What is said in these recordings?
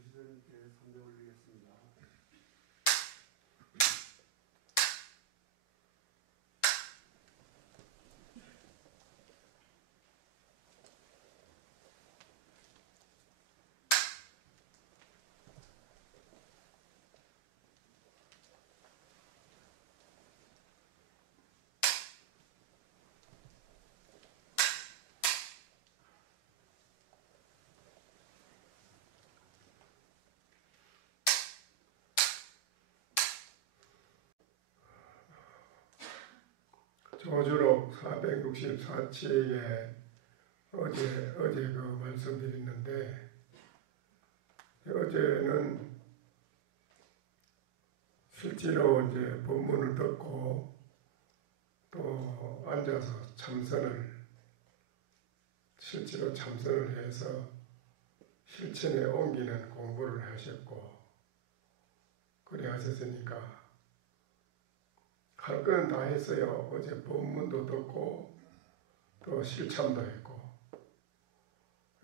주시자님께 선배 올리겠습니다. 조주록 464쪽에 어제 그 말씀드렸는데, 어제는 실제로 이제 본문을 듣고 또 앉아서 실제로 참선을 해서 실천에 옮기는 공부를 하셨고, 그래 하셨으니까 할 거는 다 했어요. 어제 본문도 듣고 또 실참도 했고,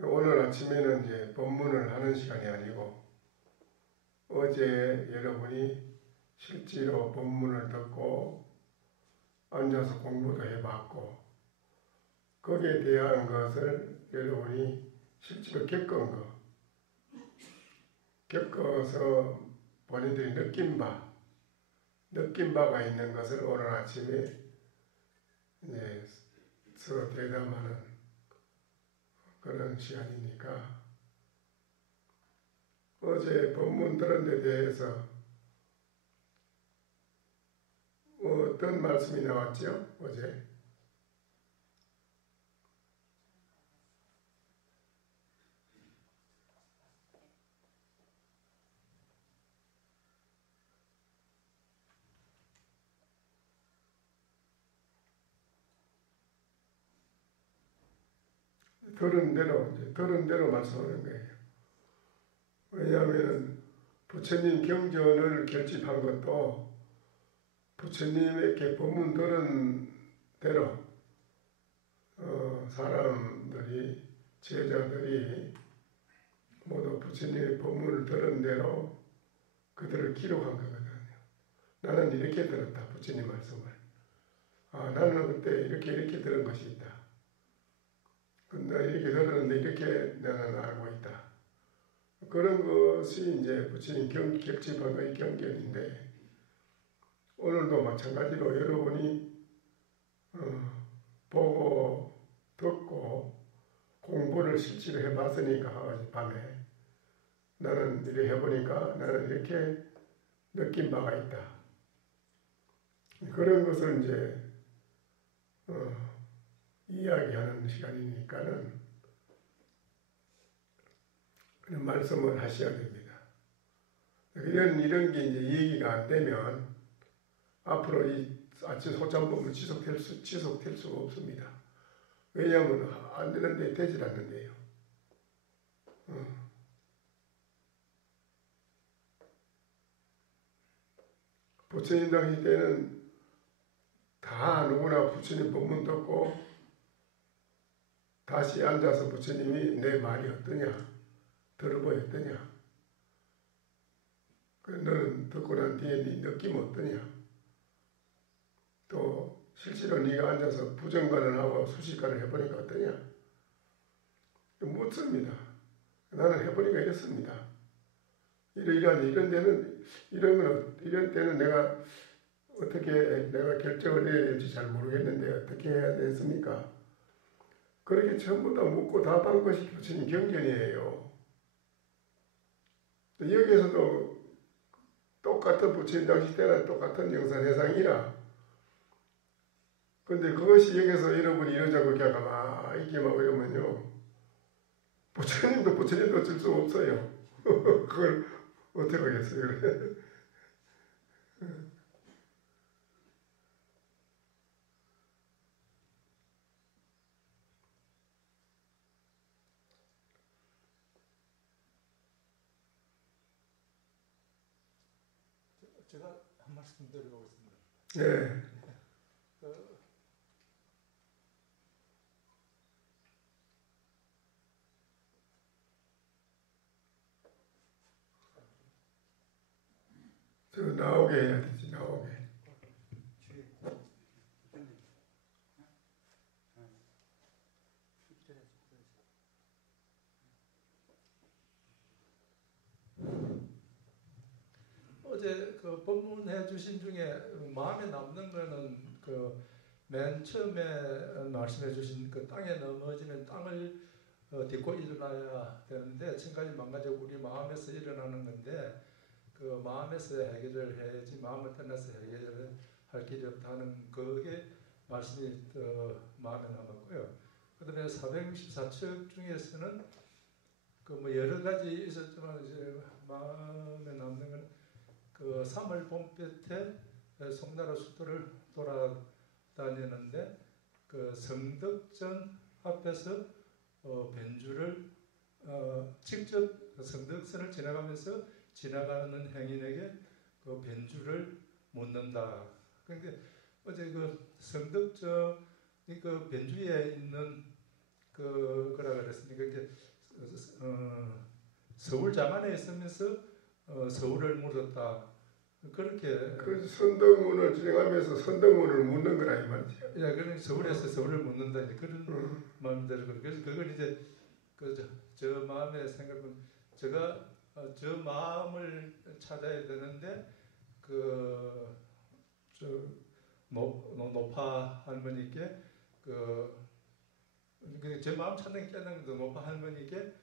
오늘 아침에는 이제 본문을 하는 시간이 아니고 어제 여러분이 실제로 본문을 듣고 앉아서 공부도 해봤고, 거기에 대한 것을 여러분이 실제로 겪어서 본인들이 느낀 바가 있는 것을 오늘 아침에 이제 서로 대담하는 그런 시간이니까, 어제 본문 들은 데 대해서 어떤 말씀이 나왔죠? 어제 들은 대로 말씀하는 거예요. 왜냐하면 부처님 경전을 결집한 것도 부처님에게 본문 들은 대로 사람들이, 제자들이 모두 부처님의 본문을 들은 대로 그들을 기록한 거거든요. 나는 이렇게 들었다, 부처님 말씀을. 나는 그때 이렇게 들은 것이 있다. 근데 이렇게 들었는데 이렇게 나는 알고 있다. 그런 것이 이제 부처님 결집한 것의 경전인데, 오늘도 마찬가지로 여러분이 보고 듣고 공부를 실제로 해봤으니까 어젯밤에 나는 이렇게 해보니까 나는 이렇게 느낀 바가 있다. 그런 것을 이제 이야기하는 시간이니까는 그런 말씀을 하셔야 됩니다. 이런 게 이제 얘기가 안 되면 앞으로 이 아침 소참법은 지속될 수가 없습니다. 왜냐하면 안 되는데 되질 않는데요. 부처님 당시 때는 다 누구나 부처님 법문 듣고 다시 앉아서 부처님이 내 말이 어떠냐, 들어보였더냐, 너는 듣고 난 뒤에 네 느낌 어떠냐, 또 실제로 네가 앉아서 부정관을 하고 수식관을 해보니까 어떠냐, 묻습니다. 나는 해보니까 이렇습니다. 이런 때는 내가 어떻게 내가 결정을 해야 될지 잘 모르겠는데 어떻게 해야 되겠습니까? 그렇게 전부 다 묻고 답한 것이 부처님 경전이에요. 여기에서도 똑같은 부처님 당시 때나 똑같은 영산해상이라, 근데 그것이 여기서 여러분이 이러자고 그냥 가만히 있기만 이러면요, 부처님도 어쩔 수 없어요. 그걸 어떻게 하겠어요? 제가 한 말씀 드려보겠습니다. 네. 저 나오게 해야 되지, 나오게. 뒤에 어제 그 법문해 주신 중에 마음에 남는 거는 그 맨 처음에 말씀해 주신 그 땅에 넘어지면 땅을 딛고 일어나야 되는데 천가지 만가지고 우리 마음에서 일어나는 건데 그 마음에서 해결을 해야지 마음을 떠나서 해결을 할 길이 없다는 그게 말씀이 마음에 남았고요. 그다음에 464척 중에서는 그 뭐 여러 가지 있었지만 이제 마음에 남는 건 그 3월 봄볕에 송나라 수도를 돌아다니는데 그 성덕전 앞에서 변주를 직접 성덕선을 지나가면서 지나가는 행인에게 그 변주를 묻는다. 그러니까 어제 그 성덕전이 그 변주에 있는 그거라 그랬으니까 이제 서울 장안에 있으면서 서울을 물었다. 그렇게 그 선덕문을 지나가면서 선덕문을 묻는 거라 이 말이지. 예, 그런 서울에서 서울을 묻는다 이제 그런 마음대로 그래서 그걸 이제 저 마음의 생각은 제가 저 마음을 찾아야 되는데 그저 노파 할머니께 제 마음 찾는 깨는 그 노파 할머니께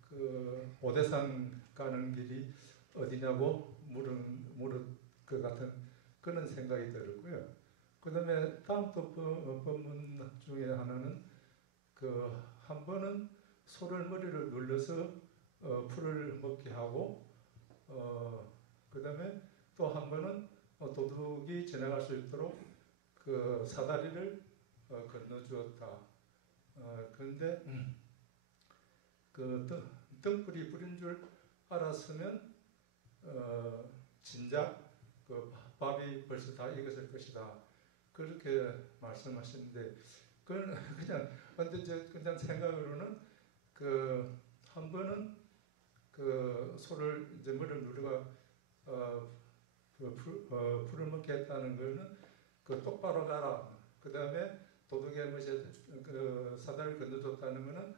그 오대산 가는 길이 어디냐고 물을 것 같은 그런 생각이 들었고요. 그 다음에 다음 또 법문 중에 하나는 그 한 번은 소를 머리를 눌러서 풀을 먹게 하고 그 다음에 또 한 번은 도둑이 지나갈 수 있도록 그 사다리를 건너주었다. 그런데 그 등불이 불인 줄 알았으면 진작 그 밥이 벌써 다 익었을 것이다. 그렇게 말씀하시는데 그건 그냥 생각으로는 그 한 번은 그 소를 이제 물을 누르가 불을 먹게 했다는 거는 그 똑바로 가라. 그 다음에 도둑의 뭐지 그 사다리를 건너줬다는 거는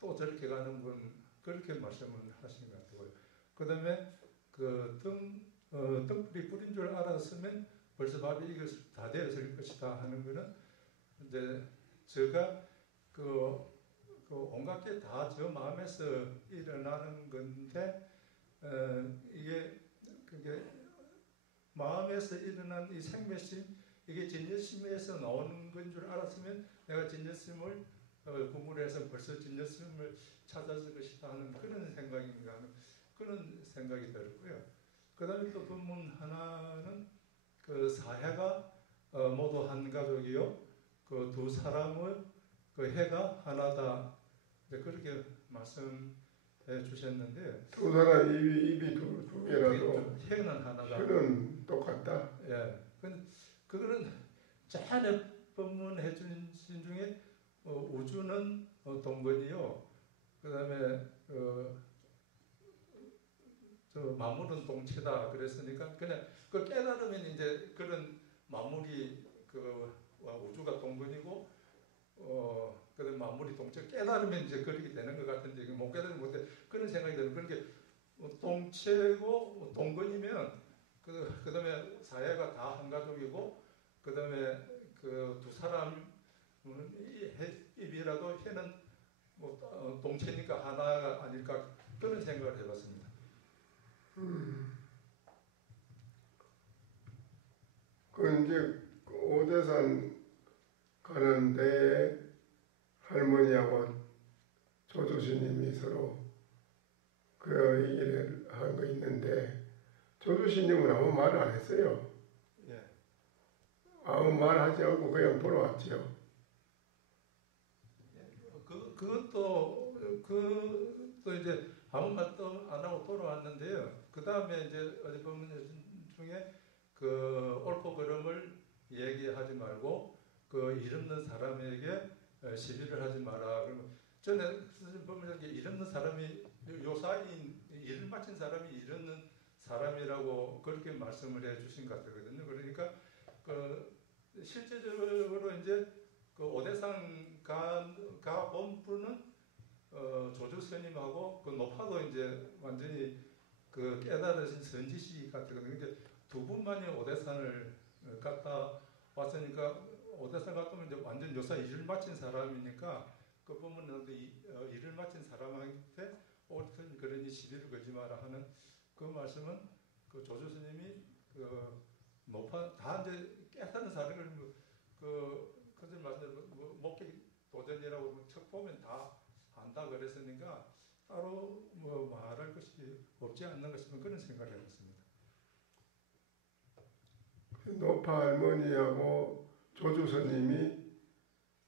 또 저렇게 가는 분 그렇게 말씀을 하신 것 같고요. 그 다음에 그 등불이 뿌린 줄 알았으면 벌써 밥이 익었을 다 되었을 것이다 하는 거는 이제 제가 그 온갖 게 다 저 마음에서 일어나는 건데 이게 그게 마음에서 일어난 이 생매심 이게 진여심에서 나오는 건 줄 알았으면 내가 진여심을 구물해서 벌써 진여심을 찾았을 것이다 하는 그런 생각인가 하는 그런 생각이 들었고요. 그 다음에 또 본문 하나는 그 사해가 모두 한 가족이요. 그 두 사람의 그 해가 하나다. 그렇게 말씀해 주셨는데 두 사람 입이 두 개라도 해는 하나다. 혀는 똑같다. 예. 그거는 전에 법문해 주신 중에 우주는 동건이요. 그다음에 저 만물은 동체다 그랬으니까 그냥 그 깨달으면 이제 그런 만물이 우주가 동건이고 그다음 만물이 동체 깨달으면 이제 그렇게 되는 것 같은데 이게 못 깨달으면 못해 그런 생각이 드는 그렇게 동체고 동건이면 그다음에 사회가 다 한 가족이고 그다음에 그 두 사람 입이라도 해는 뭐 동체니까 하나가 아닐까 그런 생각을 해봤습니다. 그 이제 오대산 가는데 할머니하고 조주스님이 서로 그 얘기를 한 거 있는데 조주스님은 아무 말을 안 했어요. 예. 아무 말 하지 않고 그냥 보러 왔지요. 그것도 이제 아무 말도 안 하고 돌아왔는데요. 그 다음에 이제 어디 보면 중에 그 옳고 그름을 얘기하지 말고 그 일 없는 사람에게 시비를 하지 마라. 그러면 전에 보면 일 없는 사람이 요사인 일을 마친 사람이 일 없는 사람이라고 그렇게 말씀을 해주신 것 같거든요. 그러니까 그 실제적으로 이제 그 오대산 가 본부는 조주 스님하고 그 노파도 이제 완전히 그 깨달으신 선지시 같거든요. 이제 두 분만이 오대산을 갔다 왔으니까 오대산 갔으면 이제 완전 요사 일을 마친 사람이니까 그 보면 너도 일을 마친 사람한테 옳든 그러니 시비를 걸지 마라 하는 그 말씀은 그 조주 스님이 그 노파 다 이제 깨달은 사람을 그 선생님 말씀대로 목격 도전이라고 척 보면 다 안다 그랬으니까 따로 뭐 말할 것이 없지 않는 것이면 그런 생각을 해봤습니다. 노파 할머니하고 조주 스님이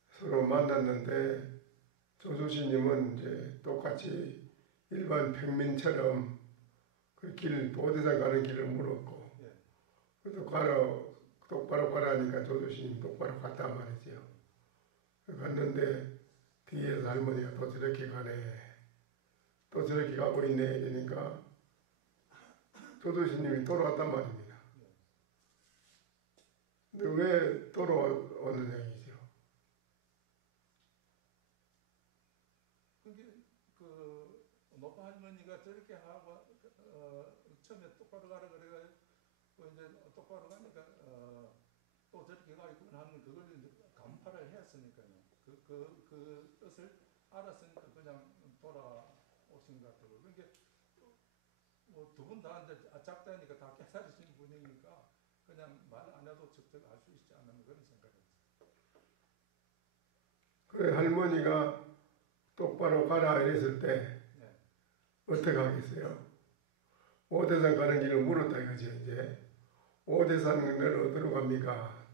서로 만났는데 조주 스님은 이제 똑같이 일반 평민처럼 그 길, 오대산 가는 길을 물었고, 예. 그래서 똑바로 가라니까 조주 스님 똑바로 갔단 말이죠. 갔는데 뒤에서 할머니가 또 저렇게 가네, 또 저렇게 가고 있네 이러니까 조주 스님이 돌아왔단 말입니다. 근데 왜 돌아오는 얘기죠? 그게 그 노파 할머니가 저렇게 하고 처음에 똑바로 가라 그래가지고 이제 똑바로 가니까 또 저렇게 가 있구나 하는 그걸 이제 간파를 했으니까요. 그 뜻을 알았으니까 그냥 돌아오신 것 같아요. 그러니까 뭐 두 분 다 이제 작자니까 다 깨달으신 분이니까 그냥 말 안 해도 직접 알 수 있지 않는 그런 생각이었어요. 그래 할머니가 똑바로 가라 이랬을 때 네. 어떻게 하겠어요? 오대산 가는 길을 물었다 이거죠. 이제 오대산을 어디로 갑니까?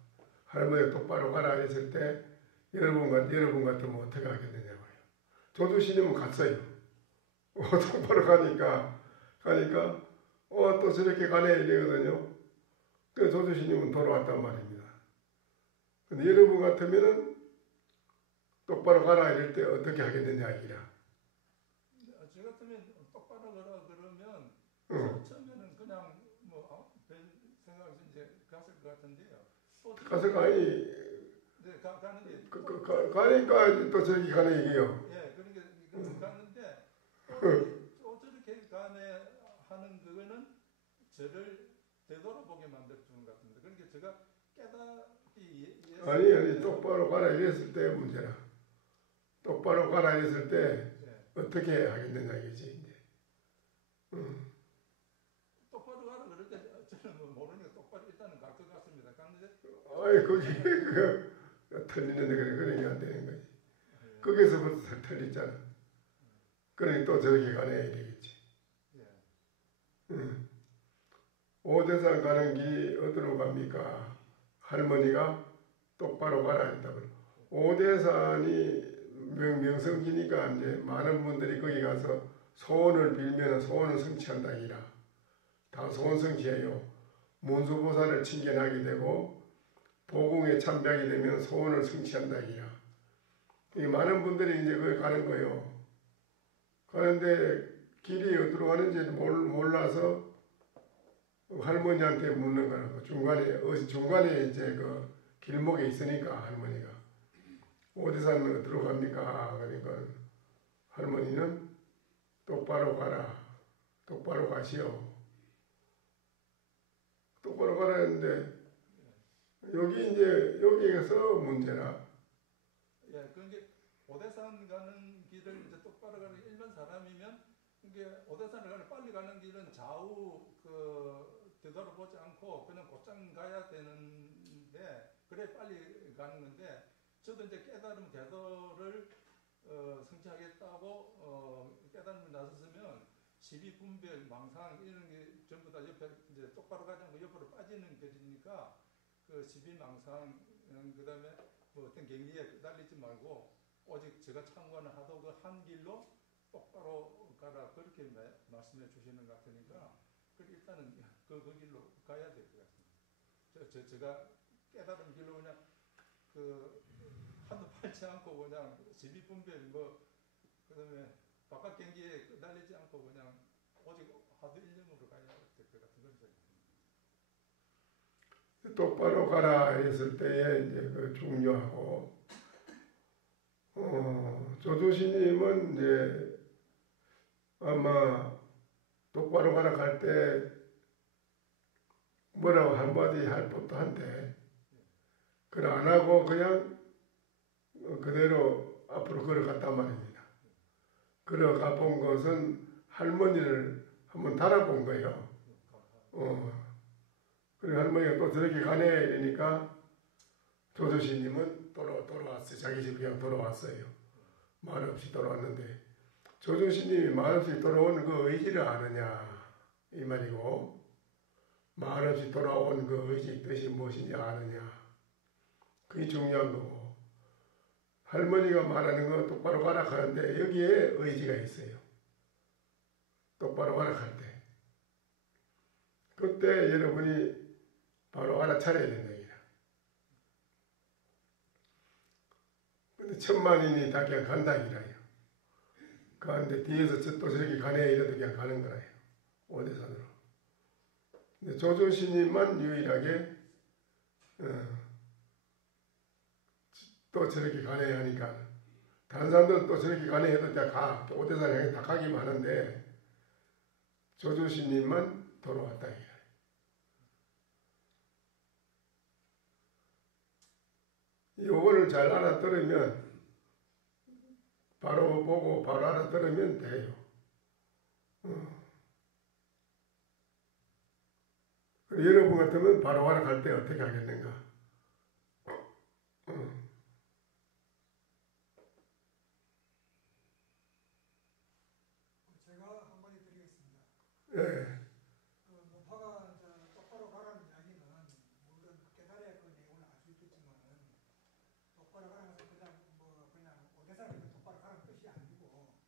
할머니가 똑바로 가라 했을 때 여러분 같으면 어떻게 하겠느냐고요. 조주 스님은 갔어요. 똑바로 가니까 또 저렇게 가네 이러거든요. 그 조주 스님은 돌아왔단 말입니다. 근데 여러분 같으면은 똑바로 가라 이럴 때 어떻게 하겠느냐 이기라. 저 같으면 똑바로 가라 그러면 처음에는 그냥 별 생각에서 이제 갔을 것 같은데요. 가서 가니 네, 가는데 가니까 또 저기 가네 이게요. 예, 그러니까 갔는데 또 저렇게 가네 하는 그거는 저를 되돌아보게 만들 주는 것 같은데, 그러니까 제가 깨닫기 아니 똑바로 가라 이랬을 때 문제라. 똑바로 가라 이랬을 때 예. 어떻게 하겠느냐 이거지 이제. 똑바로 가라 그럴 때 저는 뭐 모르니까 똑바로 일단은 갈 것 같습니다. 갔는데 아이 거기 그 틀리는데 그런 게 안 되는 거지. 예. 거기서부터 틀리잖아. 그러니 또 저렇게 가네 이러겠지. 예. 오대산 가는 길이 어디로 갑니까? 할머니가 똑바로 가라 했다고. 오대산이 명성지니까 이제 많은 분들이 거기 가서 소원을 빌면 소원을 성취한다기라. 다 소원 성취해요. 문수보살을 칭견하게 되고 보궁에 참배하게 되면 소원을 성취한다기라. 이 많은 분들이 이제 거기 가는 거예요. 가는데 길이 어디로 가는지 몰라서 할머니한테 묻는 거라고. 중간에 이제 그 길목에 있으니까 할머니가 오대산 어디로 갑니까? 그러니까 할머니는 똑바로 가라. 똑바로 가시오. 똑바로 가라 했는데 여기에서 문제라. 예, 그러니까 오대산 가는 길을 이제 똑바로 가는 일반 사람이면 이게 오대산을 가는 빨리 가는 길은 좌우 되돌아보지 않고 그냥 곧장 가야 되는데 그래 빨리 가는 건데 저도 이제 깨달음 대도를 성취하겠다고 깨달음을 나섰으면 시비 분별 망상 이런 게 전부 다 옆에 이제 똑바로 가지 않고 옆으로 빠지는 길이니까 그 시비 망상 그다음에 뭐 어떤 격리에 끄달리지 말고 오직 제가 참고하는 하도 그 한 길로 똑바로 가라 그렇게 말씀해 주시는 것 같으니까 일단은 그 길로 가야 될 것 같습니다. 제가 깨달은 길로 그냥 한도 팔지 않고 그냥 시비 분별 그다음에 바깥 경기에 끄달리지 않고 그냥 오직 하도 일념으로 가야 될 것 것 같은 걸 생각합니다. 똑바로 가라 했을 때에 이제 그 중요하고, 조조신님은 이제 아마 똑바로 가라 갈 때 뭐라고 한마디 할 법도 한데, 그걸 안 하고 그냥 그대로 앞으로 걸어갔단 말입니다. 걸어가 본 것은 할머니를 한번 달아본 거예요. 그리고 할머니가 또 저렇게 가네 이러니까 조조신님은 돌아왔어요. 자기 집 그냥 돌아왔어요. 말 없이 돌아왔는데, 조조신님이 말 없이 돌아온 그 의지를 아느냐 이 말이고, 말 없이 돌아온 그 의지 뜻이 무엇인지 아느냐, 그게 중요한 거고, 할머니가 말하는 거 똑바로 가라 하는데 여기에 의지가 있어요. 똑바로 가라 할 때. 그때 여러분이 바로 알아차려야 된다. 근데 천만인이 다 그냥 간다 이라요. 그런데 뒤에서 또 저렇게 가네 이래도 그냥 가는 거라요. 오대산으로. 근데 조조신님만 유일하게 또 저렇게 가네 하니까, 다른 사람들은 또 저렇게 가네 해도 다 가. 오대산 향해 다 가기만 하는데 조조신님만 돌아왔다 이라요. 요거를 잘 알아들으면, 바로 보고 바로 알아들으면 돼요. 여러분 같으면 바로 알아갈 때 어떻게 하겠는가? 제가 한마디 드리겠습니다. 예. 노파가 똑바로 가라는 이야기는 물론 깨달아야 그 내용을 알 수 있겠지만은, 똑바로 가라는 것은 그냥 오대산에서 똑바로 가라는 뜻이 아니고,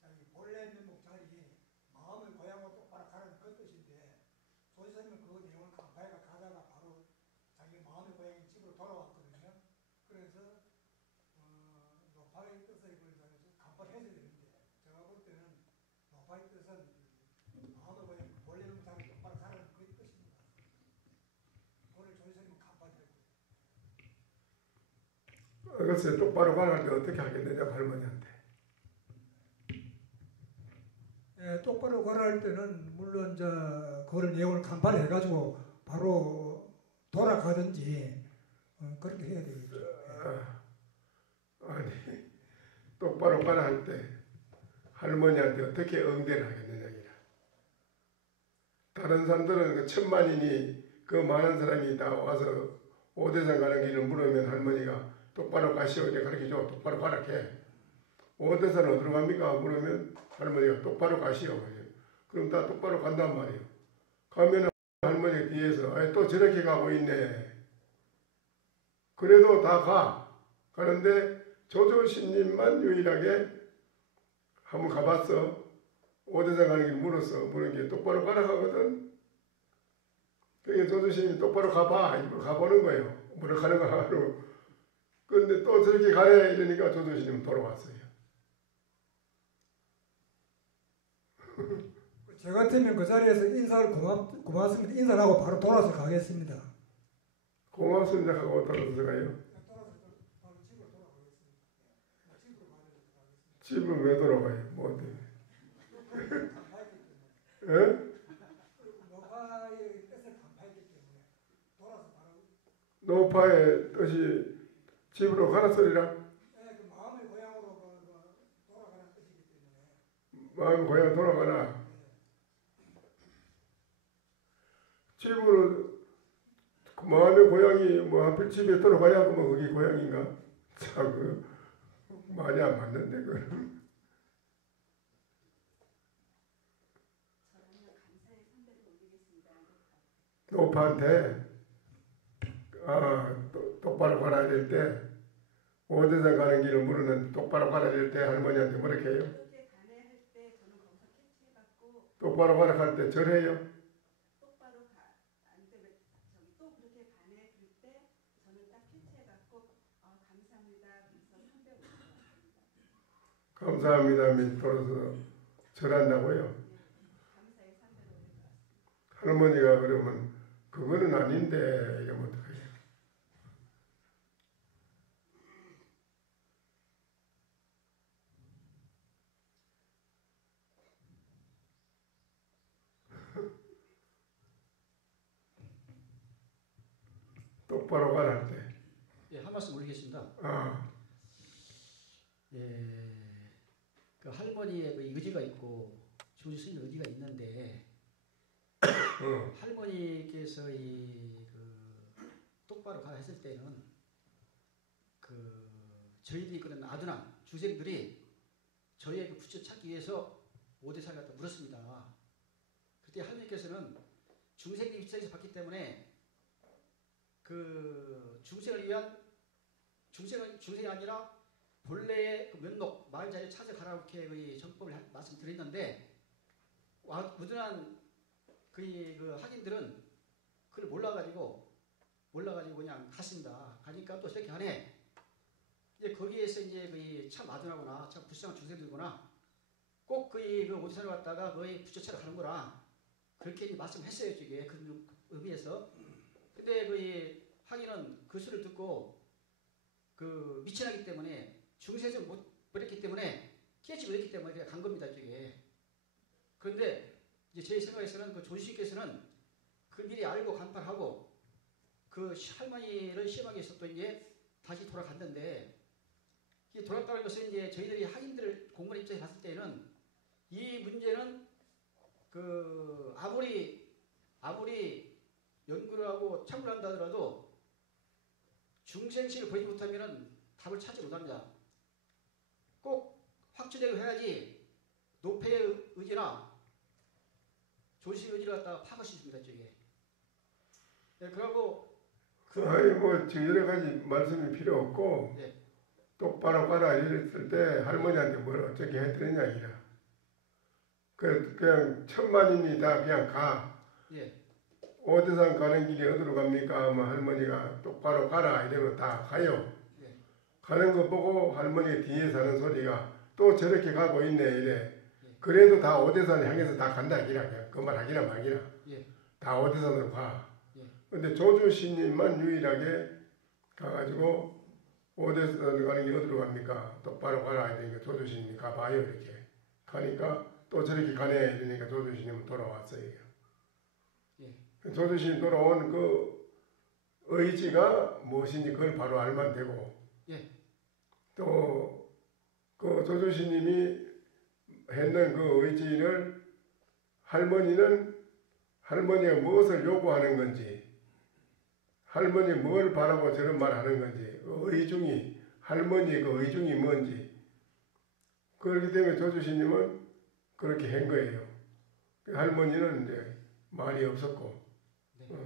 자기 본래 있는 목자리 마음의 고향으로 똑바로 가라는 그 뜻인데, 조지사님은 그 내용을 간파해가 가다가 바로 자기 마음의 고향인 집으로 돌아왔거든요. 그래서 노파의 뜻을 간파를 해야 되는데, 제가 볼 때는 노파의 뜻은 마음의 고향 본래 있는 목자리 똑바로 가라는 그 뜻입니다. 그걸 조지사님은 간파해야 글쎄 똑바로 가라할 때 어떻게 하겠느냐 할머니한테. 똑바로 가라 할 때는 물론 그걸 내용을 간파를 해가지고 바로 돌아가든지 그렇게 해야 되겠죠. 아니, 똑바로 가라 할 때 할머니한테 어떻게 응대를 하겠느냐 이라. 다른 사람들은 그 천만인이 그 많은 사람이 다 와서 오대산 가는 길을 물으면 할머니가 똑바로 가시오 이렇게 가르쳐줘. 똑바로 가라 해. 오대산 어디로 갑니까? 물으면 할머니가 똑바로 가시오. 그럼 다 똑바로 간단 말이에요. 가면 할머니 뒤에서 또 저렇게 가고 있네. 그래도 다 가. 가는데 조조신님만 유일하게 한번 가봤어. 오대산 가는 길 물었어. 물은 게 똑바로 가라 하거든. 그러니까 조조신님이 똑바로 가봐. 일부러 가보는 거예요. 뭐라 가는 거 하루. 그런데 또 저렇게 가네 이러니까 조조신님은 돌아왔어요. 저 같으면 그 자리에서 인사를 고맙습니다. 인사를 하고 바로 돌아서 가겠습니다. 고맙습니다 하고 돌아서 가요. 바로 집으로 돌아가겠습니다. 집으로 가겠습니다. 집은 왜 돌아가요? 뭐 때문에? 간파했기 때문에. 예? 노파의 뜻을 간파했기 때문에 돌아서 바로. 노파의 뜻이 집으로 가라 소리라. 그 마음의 고향으로 돌아가는 뜻이기 때문에. 마음 고향 돌아가라. 집으로 그 마음의 고향이 뭐 하필 집에 돌아가야 뭐 그게 고향인가? 참 그 말이 안 맞는데 그. 노파한테 똑바로 가라 될 때, 오대산 가는 길을 물으는 똑바로 가라 될 때 할머니한테 뭐렇게 해요? 똑바로 가라 할 때 절해요? 감사합니다. 밑으로서 절한다고요? 할머니가 그러면 그거는 아닌데 이러면 어떡해요? 똑바로 가라 할 때. 예, 한 말씀 올리겠습니다. 아, 예, 그 할머니의 그 의지가 있고 조지 스님 의지가 있는데 할머니께서 그 똑바로 가라 했을 때는 그 저희들이 그런 아둔한 중생들이 저희의 그 부처 찾기 위해서 오대사를 갖다 물었습니다. 그때 할머니께서는 중생의 입장에서 봤기 때문에 그 중생을 위한 중생이 아니라 본래의 그 면목 마을 자리에 찾아가라고 이렇게 그 정법을 말씀드렸는데 무든한 그 학인들은 그걸 몰라가지고 그냥 갔습니다. 가니까 또 저렇게 하네. 이제 거기에서 이제 그 참 아둔하거나 참 불쌍한 중생들거나 꼭 그 오디션을 갔다가 거의 부처처럼 가는 거라 그렇게 이제 말씀했어요. 저게 그 의미에서. 근데 그 학인은 그 수를 듣고 그 미천하기 때문에 중세에서 못 버렸기 때문에 깨지 못했기 때문에 그냥 간 겁니다. 저게. 그런데 이제 제 생각에서는 그 조지씨께서는 그 미리 알고 간파하고 그 할머니를 시험하기 위해서 또 이제 다시 돌아갔는데 이 돌아갔다는 것은 이제 저희들이 학인들 공무원 입장에 봤을 때는 이 문제는 그 아무리 연구를 하고 참고를 한다 하더라도 중생식을 보이지 못하면 답을 찾지 못합니다. 꼭 확주되고 해야지 노폐의 의지나 조시 의지를 갖다가 파악할 수 있습니다. 저게. 네, 그러고 아니 뭐 여러 가지 말씀이 필요 없고 네. 똑바로 가라 이랬을 때 할머니한테 뭘 어떻게 해드리냐 이라. 그냥 천만인이 다 그냥 가. 예. 오대산 가는 길이 어디로 갑니까? 하면 할머니가 똑바로 가라 이러면 다 가요. 예. 가는 거 보고 할머니 뒤에 사는 소리가 또 저렇게 가고 있네 이래. 예. 그래도 다 오대산 향해서 다 간다 이라. 그냥 그 말 하기나 말기나. 예. 다 오대산으로 가. 예. 근데 조주신님만 유일하게 가가지고 오대산 가는 게 어디로 갑니까? 똑바로 가라 이러니까 조주신님이 가봐요 이렇게. 가니까 또 저렇게 가네 이러니까 조주신님은 돌아왔어요. 예. 조주신이 돌아온 그 의지가 무엇인지 그걸 바로 알면 되고 예. 또 그 조주신님이 했는 그 의지를 할머니가 무엇을 요구하는 건지 할머니 뭘 바라고 저런 말 하는 건지 그 의중이 할머니의 그 의중이 뭔지 그렇기 때문에 조주신님은 그렇게 한 거예요. 할머니는 이제 말이 없었고 네.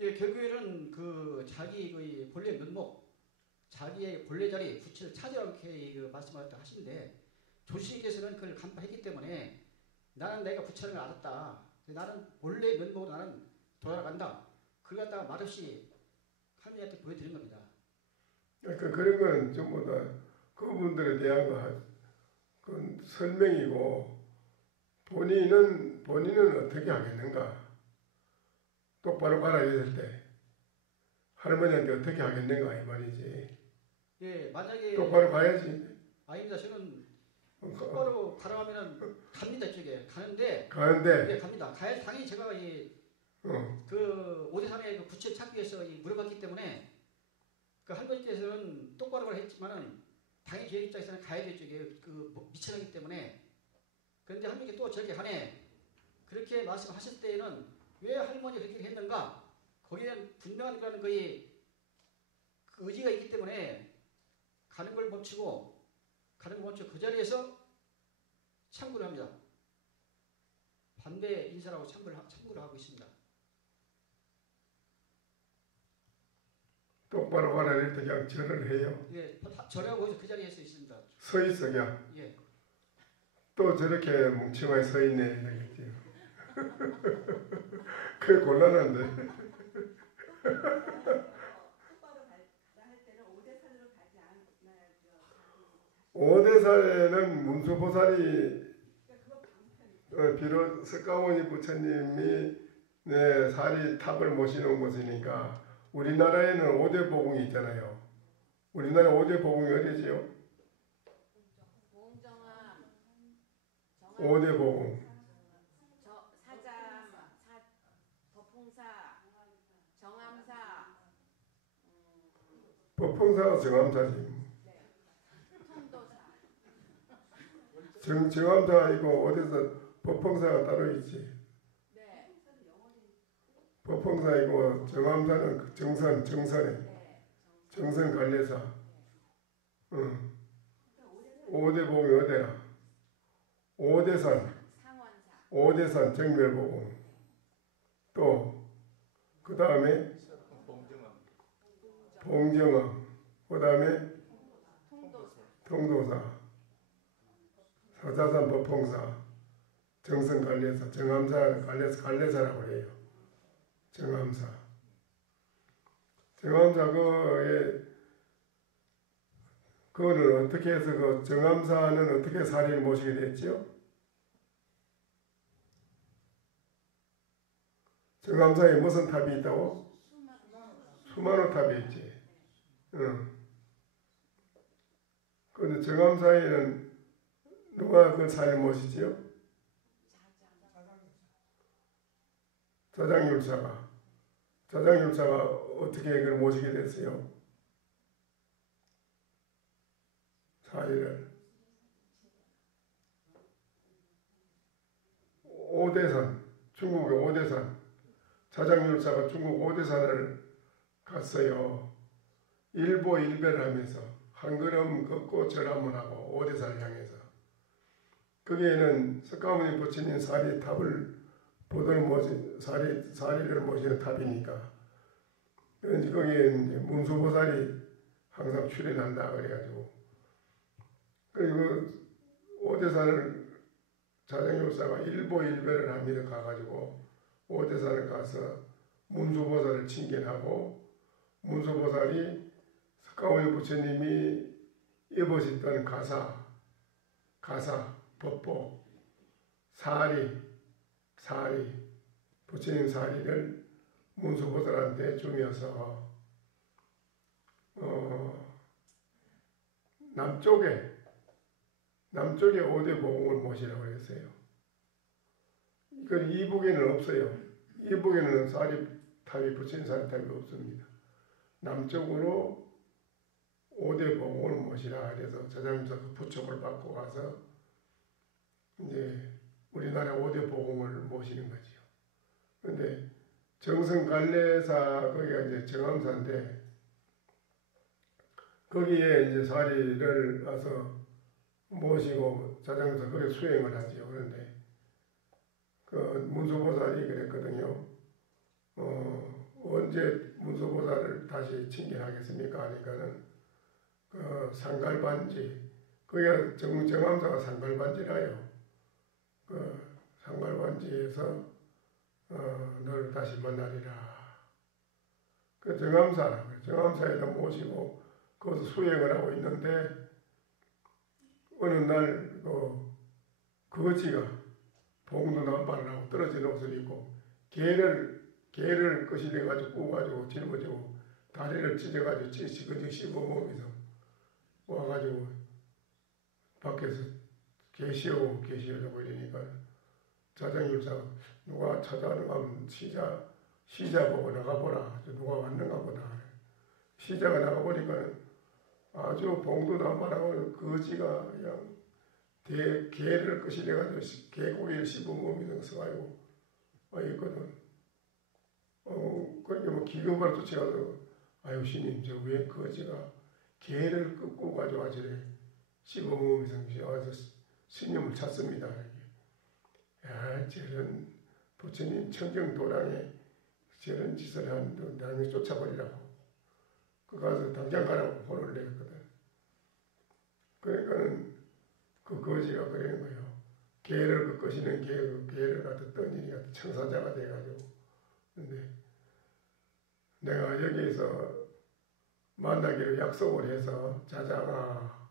예, 결국에는 그 자기 그 본래 면목, 자기의 본래 자리, 부처를 찾으라고 이렇게 그 말씀하시는데 조시께서는 그걸 간파했기 때문에 나는 내가 부처를 알았다. 나는 본래 면목으로 나는 돌아간다. 그걸 갖다가 말없이 할머니한테 보여드린 겁니다. 그러니까 그런 건 전부 다 그분들에 대한 그 설명이고 본인은 어떻게 하겠는가? 똑바로 가라 이랬을 때 할머니한테 어떻게 하겠는가 이 말이지. 예, 만약에 똑바로 가야지. 아닙니다. 저는 똑바로 가라 하면은 갑니다. 이쪽에 가는데 네, 갑니다. 가야 당연히 제가 그 오대산의 그 부처 찾기 위해서 물어봤기 때문에 그 할머니께서는 똑바로 가라 했지만은 당연히 제 입장에서는 가야 될 쪽에 그 미천하기 때문에 그런데 할머니가 또 저렇게 하네. 그렇게 말씀하실 때에는 왜 할머니가 그렇게 했는가? 거기에는 분명한 그런 거의 그 의지가 있기 때문에 가는 걸 멈추고 그 자리에서 참고를 합니다. 반대 인사라고 참고를 하고 있습니다. 똑바로 가라 이럴 때 그냥 절을 해요. 예, 절하고 거기서 그 자리에 서 있습니다. 서 있어 그냥. 예. 또 저렇게 뭉치마에 서 있네 이러겠지. 그게 곤란한데. 오대산에는 문수보살이 비록 석가모니 부처님이 네, 사리 탑을 모시는 곳이니까 우리나라에는 5대 복음이 있잖아요. 우리나라 5대 복음이 어디지요? 몽정암, 5대 복음. 사잠, 법풍사, 정암사, 법풍사가 정암사지. 통도사. 정암사 이고 어디서 법풍사가 따로 있지. 네. 법풍사이고 정암사는 정선에 네. 정선 관례사. 응. 5대 복음이 어디라? 5대산, 상원사. 5대산 정멸복음. 또 그 다음에 봉정암, 그 다음에 통도사, 사자산 법봉사, 정선관례사, 정암사 관례사라고 해요. 정암사. 정암사 그거는 어떻게 해서 그 정암사는 어떻게 사리를 모시게 됐죠? 정암사에 무슨 탑이 있다고? 수만호 탑이 있지. 응. 그런데 정암사에는 누가 그 사리를 모시지요? 자장율사가 어떻게 그걸 모시게 됐어요? 사리를. 오대산, 중국의 오대산. 자장율사가 중국 오대산을 갔어요. 일보일배를 하면서 한 걸음 걷고 절 한번 하고 오대산을 향해서. 거기에는 석가모니 부처님 사리 탑을 사리를 모시는 탑이니까 거기에 문수보살이 항상 출연한다 그래가지고 그리고 오대산을 자장율사가 일보일배를 하면서 가가지고 오대산을 가서 문수보살을 칭견하고 문수보살이 석가모니 부처님이 입으셨던 가사, 법보, 사리, 부처님 사리를 문수보살한테 주면서 남쪽에 5대 복음을 모시라고 했어요. 이건 이북에는 없어요. 이북에는 사리탑이 부처님 사리탑이 없습니다. 남쪽으로 5대 복음을 모시라 그래서 자장님사 그 부촉을 받고 가서 이제 우리나라 5대 복음을 모시는 거지요. 그런데 정성관례사 거기가 이제 정암사인데 거기에 이제 사리를 와서 모시고 자장님사 거기에 수행을 하지요. 그런데 그 문수보살이 그랬거든요. 언제 문수보살을 다시 칭견하겠습니까? 하니까는 그 상갈반지 거기가 정암사가 상갈반지라요. 그 상갈반지에서 너를 다시 만나리라. 그 정암사에다 모시고 거기서 수행을 하고 있는데 어느 날 그 거지가 봉도 남발을 하고 떨어진 옷을 입고 개를 거실해가지고 구가지고 짊어지고 다리를 찢어가지고 찌그지 씹어먹으면서 와가지고 밖에서 계시오라고 이러니까 자장율사가 누가 찾아가면 시자 보고 나가보라. 누가 왔는가 보다. 시자가 나가보니까 아주 봉도 남발하고 거지가 그냥 개를 거실해가지고 개고기를 씹어먹으면서 서가지고 와 있거든. 그러니까 뭐 기금바로 쫓아가서 아유 스님 저 왜 거지가 개를 끄고 가지고 저래 씹어먹으면서 와서 스님을 찾습니다. 야 저런 부처님 청정도량에 저런 짓을 한 나중에 쫓아버리라고 그 가서 당장 가라고 혼을 내거든. 그러니까는 그 거지가 그러는 거예요. 개를 끄시는 개를 갖다 던지니까 청사자가 돼가지고 근데 내가 여기에서 만나기로 약속을 해서 자장아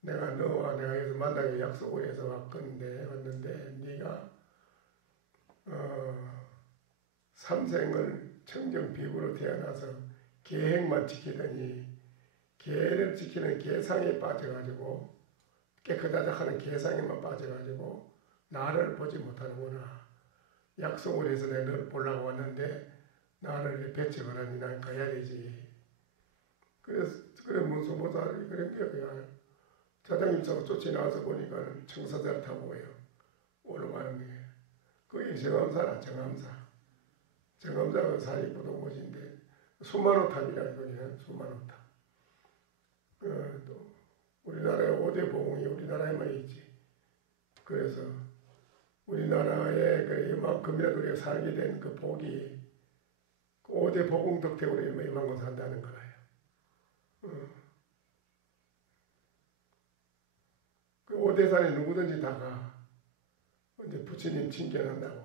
내가 너와 내가 여기서 만나기로 약속을 해서 왔는데 네가 삼생을 청정비구로 태어나서 계획만 지키더니 계를 지키는 계상에 빠져가지고 깨끗하다 하는 계상에만 빠져가지고 나를 보지 못하는구나. 약속을 해서 내가 너를 보려고 왔는데 나를 배척을 하니 난 가야 되지. 그래 문수보살이 그런 게 그냥 사장님 차고 쫓아나와서 보니까 청사자를 타고 와요. 올라가는 게. 그게 정암사라 정암사. 정암사가 사리부동못인데 수마노탑이라 그러냐 수마노탑. 또 우리나라의 5대 보공이 우리나라에만 있지. 그래서 우리나라에 이만큼이라도 우리가 살게 된 그 복이 그 5대 보공 덕택으로 이만큼 산다는 거라요. 그 5대산에 누구든지 다가 이제 부처님 칭견한다고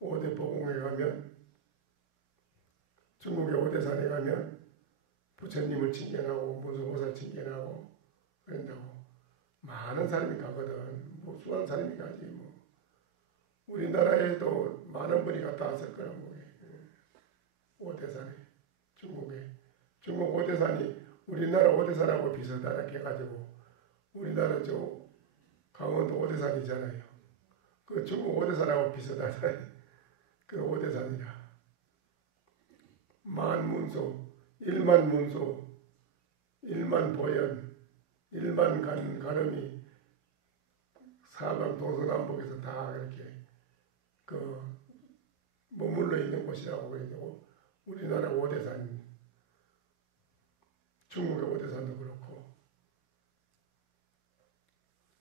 5대 보공에 가면 중국의 5대산에 가면 부처님을 칭견하고 문수보살 칭견하고 그런다고 많은 사람이 가거든. 무수한 사람이 가지 뭐. 우리나라에도 많은 분이 갔다 왔을 거란 거예요. 5대산에 중국에 중국 5대산이 우리나라 5대산하고 비슷하게 해가지고 우리나라 저 강원도 5대산이잖아요. 그 중국 5대산하고 비슷하잖아요. 그 5대산이라 만문소, 일만문소, 일만보연, 일만가름이 사방 동서남북에서 다 그렇게 그 머물러 있는 곳이라고 그러고 우리나라 5대산, 중국의 5대산도 그렇고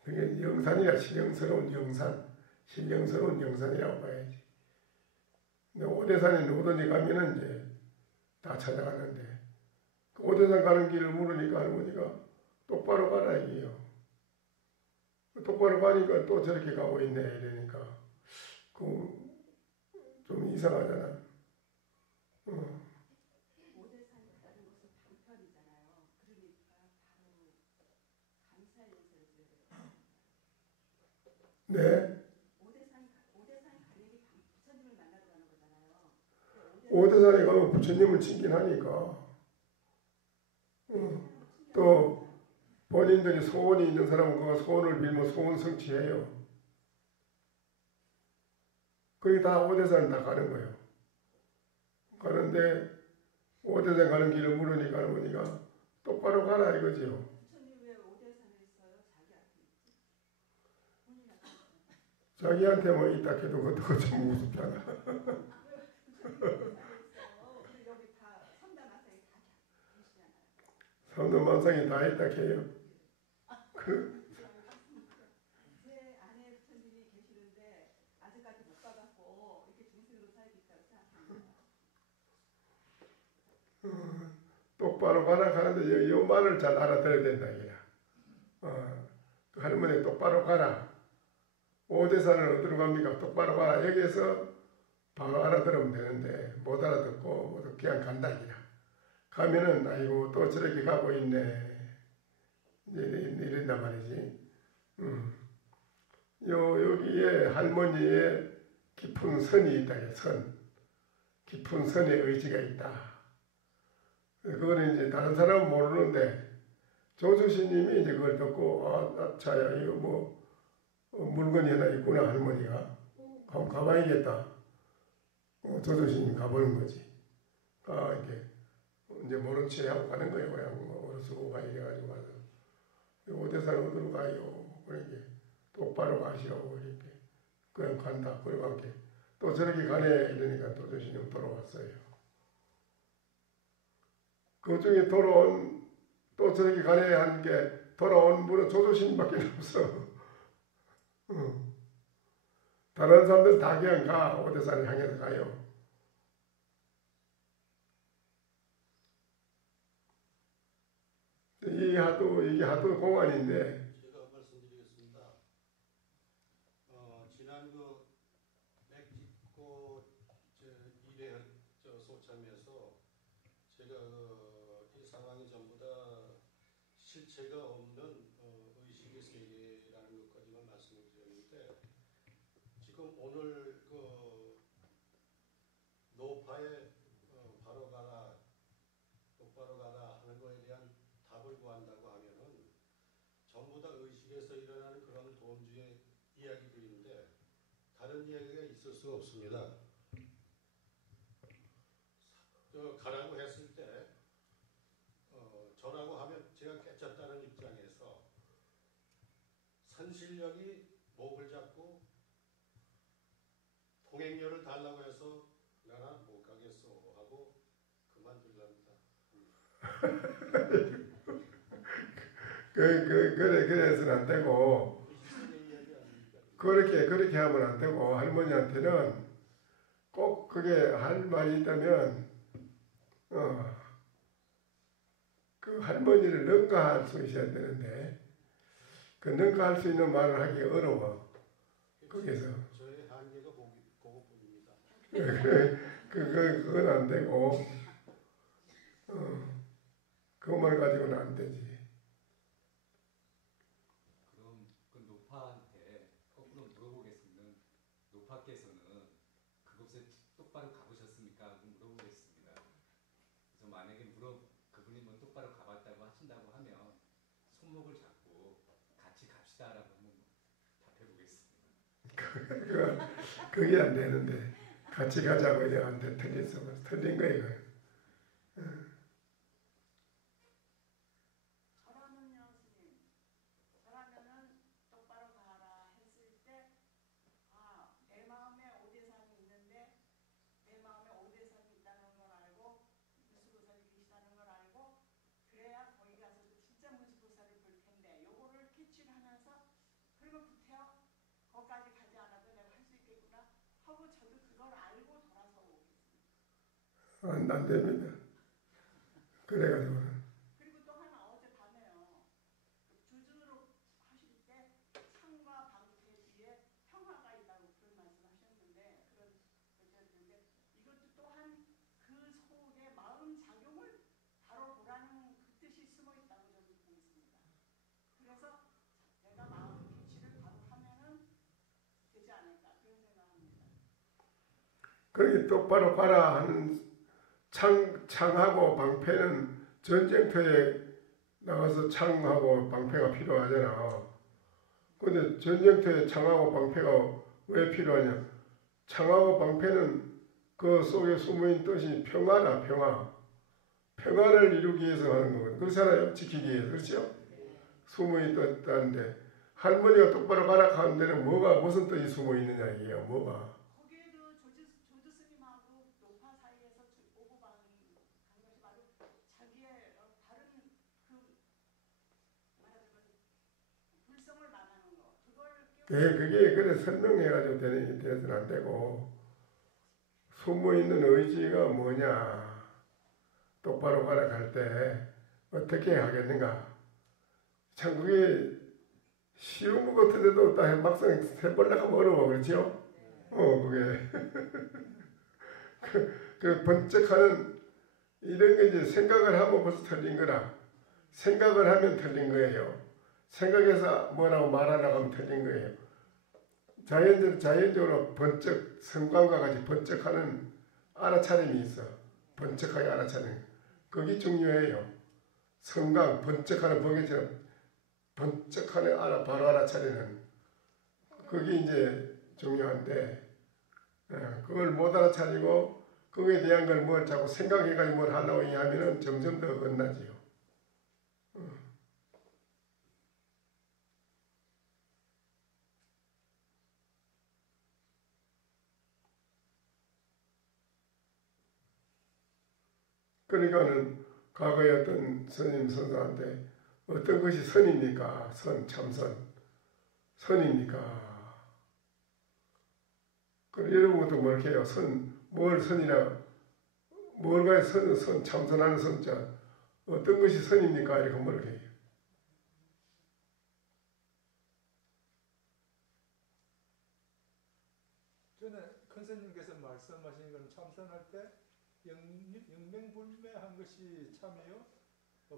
그게 영산이라 신령스러운 영산, 신령스러운 영산이라고 봐야지. 근데 5대산에 누구든지 가면은 이제 다 찾아가는데 그 5대산 가는 길을 물으니까 할머니가 똑바로 가라 이게요. 똑바로 가니까 또 저렇게 가고 있네 이러니까 그 좀 이상하잖아. 오대산에 가는 것은 방편이잖아요. 그러니까 바로 감사연세를 네. 오대산 가는 게 부처님을 만나러 가는 거잖아요. 5대산에 가면 부처님을 칭견하니까 또 본인들이 소원이 있는 사람은 그 소원을 빌면 소원 성취해요. 거기 다 5대산 다 가는 거예요. 가는데 5대산 가는 길을 물으니까 할머니가 똑바로 가라 이거지요. 부처님 왜 오대산에 있어요? 자기한테 있지? 본인한테 있어요. 자기한테 뭐 있다 해도 그것도 좀 무섭잖아. 부처님 오대산에 있어요. 그리고 여기 다 삼다만상이 다 계시잖아요. 삼도만상이 다 있다 해요. 제 안에 부처님이 계시는데 아직까지 못 가봤고 이렇게 중생으로 살겠다고 생각합니다. 똑바로 가라 하는데 이 말을 잘 알아들어야 된다 이게. 그 할머니 똑바로 가라. 5대산은 어디로 갑니까? 똑바로 가라. 여기에서 바로 알아들으면 되는데 못 알아듣고 그냥 간다 이라. 가면은 아이고 또 저렇게 가고 있네. 이런단 말이지. 여기에 할머니의 깊은 선이 있다. 선. 깊은 선의 의지가 있다. 그거는 이제 다른 사람은 모르는데 조주시님이 이제 그걸 듣고 차야 이거 뭐 물건이 하나 있구나 할머니가 한번 가봐야겠다. 조주시님 가보는 거지. 이렇게 이제 모른 체 하고 가는 거예요. 그냥 뭐 어르쓰고 가야 돼가지고 가서 5대산 어디로 가요? 그러니까 똑바로 가시오. 이렇게 그냥 간다. 그러고 함께 또 저렇게 가네 이러니까 조주시님 돌아왔어요. 그 중에 돌아온 또 저렇게 가네 한 게 돌아온 분은 조조신밖에 없어. 다른 사람들 다 그냥 가. 5대산을 향해서 가요. 이게 하도 공안인데. 제가 말씀드리겠습니다. 지난 그 멕시코 일회 소참에서 제가 이 상황이 전부 다 실체가 없는 의식의 세계라는 것까지만 말씀을 드렸는데 지금 지금 오늘 그 노파에 바로 가라, 똑바로 가라 하는 거에 대한 답을 구한다고 하면은 전부 다 의식에서 일어나는 그런 본주의 이야기들인데 다른 이야기가 있을 수 없습니다. 가라고 했을 때 저라고 하면 제가 깨쳤다는 입장에서 산신령이 목을 잡고 통행료를 달라고 해서 나는 못 가겠어 하고 그만둘랍니다. 그래서는 안 되고, 그렇게 하면 안 되고, 할머니한테는 꼭 그게 할 말이 있다면, 그 할머니를 능가할 수 있어야 되는데, 그 능가할 수 있는 말을 하기 어려워. 거기서. 저의 한계가 그것뿐입니다. 그건 안 되고, 그것만 가지고는 안 되지. 그럼 그 노파한테 거꾸로 물어보겠습니다. 노파께서는 그곳에 똑바로 가보셨습니까? 하고 물어보겠습니다. 그래서 만약에 그분이 뭐 똑바로 가봤다고 하신다고 하면 손목을 잡고 같이 갑시다라고 한번 답해보겠습니다. 그게 안 되는데, 같이 가자고 이래한테 틀린 거예요. 저라면요, 스님. 저라면은 똑바로 가라 했을 때, 아, 내 마음에 오대산이 있는데, 내 마음에 오대산이 있다는 걸 알고, 문수보살이 계시다는 걸 알고, 그래야 거기 가서도 진짜 문수보살을 볼 텐데, 요거를 캐치를 하면서, 그리고 부태요, 거기까지 가지 않아도 내가 할 수 있겠구나 하고 저도 그걸 알고 돌아서 오겠습니다. 안 됩니다. 그래가지고는. 그리고 또 하나 어젯밤에요. 그 주주로 하실 때 창과 방패 뒤에 평화가 있다고 그런 말씀하셨는데 그러셨는데 이것도 또한 그 속에 마음 작용을 바로 보라는 그 뜻이 숨어 있다고 저는 보고 있습니다. 그래서 내가 마음 캐치를 바로 하면은 되지 않을까 그런 생각합니다. 그렇게 똑바로 가라 하는 창하고 방패는 전쟁터에 나가서 창하고 방패가 필요하잖아. 근데 전쟁터에 창하고 방패가 왜 필요하냐? 창하고 방패는 그 속에 숨어있는 뜻이 평화다, 평화. 평화를 이루기 위해서 하는 거거든. 그렇잖아요. 지키기 위해서. 그렇죠? 숨어있다는데 할머니가 똑바로 가라 하는 데는 무슨 뜻이 숨어있느냐 이게요. 뭐가. 거기에도 조주 스님하고 노파 사이에서 오고 간 것이 바로 자기의 다른 그 말하자면 불성을 말하는 거 그걸 그게 그래 설명해가지고 되서는 안 되고 숨어있는 의지가 뭐냐. 똑바로 가라 할 때 어떻게 하겠는가. 참 그게 쉬운 것 같은데도 막상 해보려고 하면 어려워. 그렇죠? 그게 그 번쩍하는 이런 게 이제 생각을 하면 벌써 틀린 거라. 생각을 하면 틀린 거예요. 생각해서 뭐라고 말하려고 하면 틀린 거예요. 자연적으로 번쩍 성광과 같이 번쩍하는 알아차림이 있어. 번쩍하게 알아차림. 그게 중요해요. 성광 번쩍하는 번개처럼 번쩍하는 바로 알아차리는 그게 이제 중요한데 그걸 못 알아차리고 그거에 대한 걸 뭘 자꾸 생각해가지고 뭘 하려고 하면은 점점 더 끝나지요. 그러니까는 과거에 어떤 스님 선사한테 어떤 것이 선입니까? 참선. 선입니까? 그럼 여러분도 뭐 이렇게 해요? 뭘 선이라, 뭘가 참선하는 선자. 어떤 것이 선입니까? 이렇게 뭐 이렇게 해요. 전에 큰 스님께서 말씀하신 건 참선할 때 영맹불매한 것이 참이요.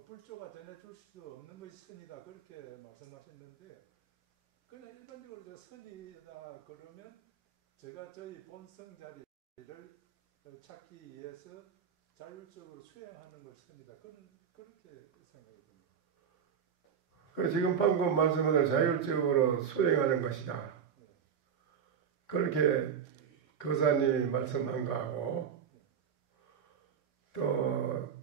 불조가 전해줄 수 없는 것이 선이다. 그렇게 말씀하셨는데 그냥 일반적으로 선이다 그러면 제가 저희 본성 자리를 찾기 위해서 자율적으로 수행하는 걸 씁니다. 그렇게 생각이 듭니다. 그 지금 방금 말씀하신 자율적으로 수행하는 것이다. 그렇게 거사님이 말씀한 거하고 또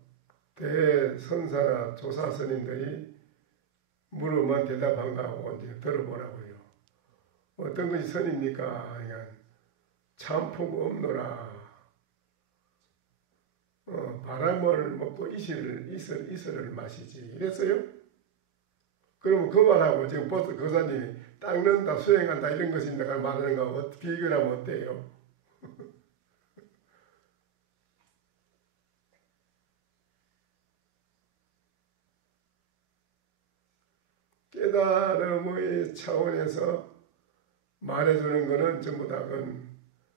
대선사나 조사 스님들이 물으면 대답한 거하고 이제 들어보라고요. 어떤 것이 선입니까? 그러니까 참폭 없노라. 바람을 먹고 이슬을 마시지. 이랬어요? 그러면 그 말하고 지금 버스 거사님이 닦는다, 수행한다 이런 것이 내가 말하는 거하고 비교하면 어때요? 깨달음의 차원에서 말해주는 것은 전부 다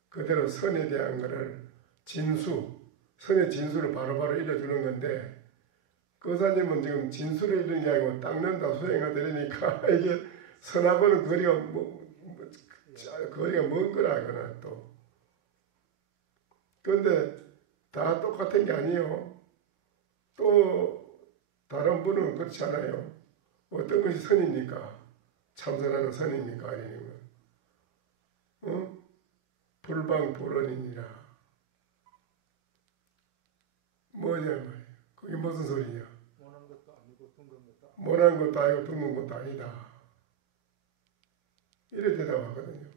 그대로 선에 대한 것을 선의 진수를 바로바로 일러주는 건데 거사님은 지금 진수를 이루는 게 아니고 닦는다 수행한다 이러니까 이게 선하고는 거리가 먼 거라 이거는 또. 그런데 다 똑같은 게 아니에요. 또 다른 분은 그렇지 않아요. 어떤 것이 선입니까? 참선하는 선입니까? 아니면 불방불언이니라. 뭐냐 말이야. 그게 무슨 소리냐? 원한 것도 아니고 둥근 것도 아니고. 원한 것도 아니고 둥근 것도 아니다. 이래 대답하거든요.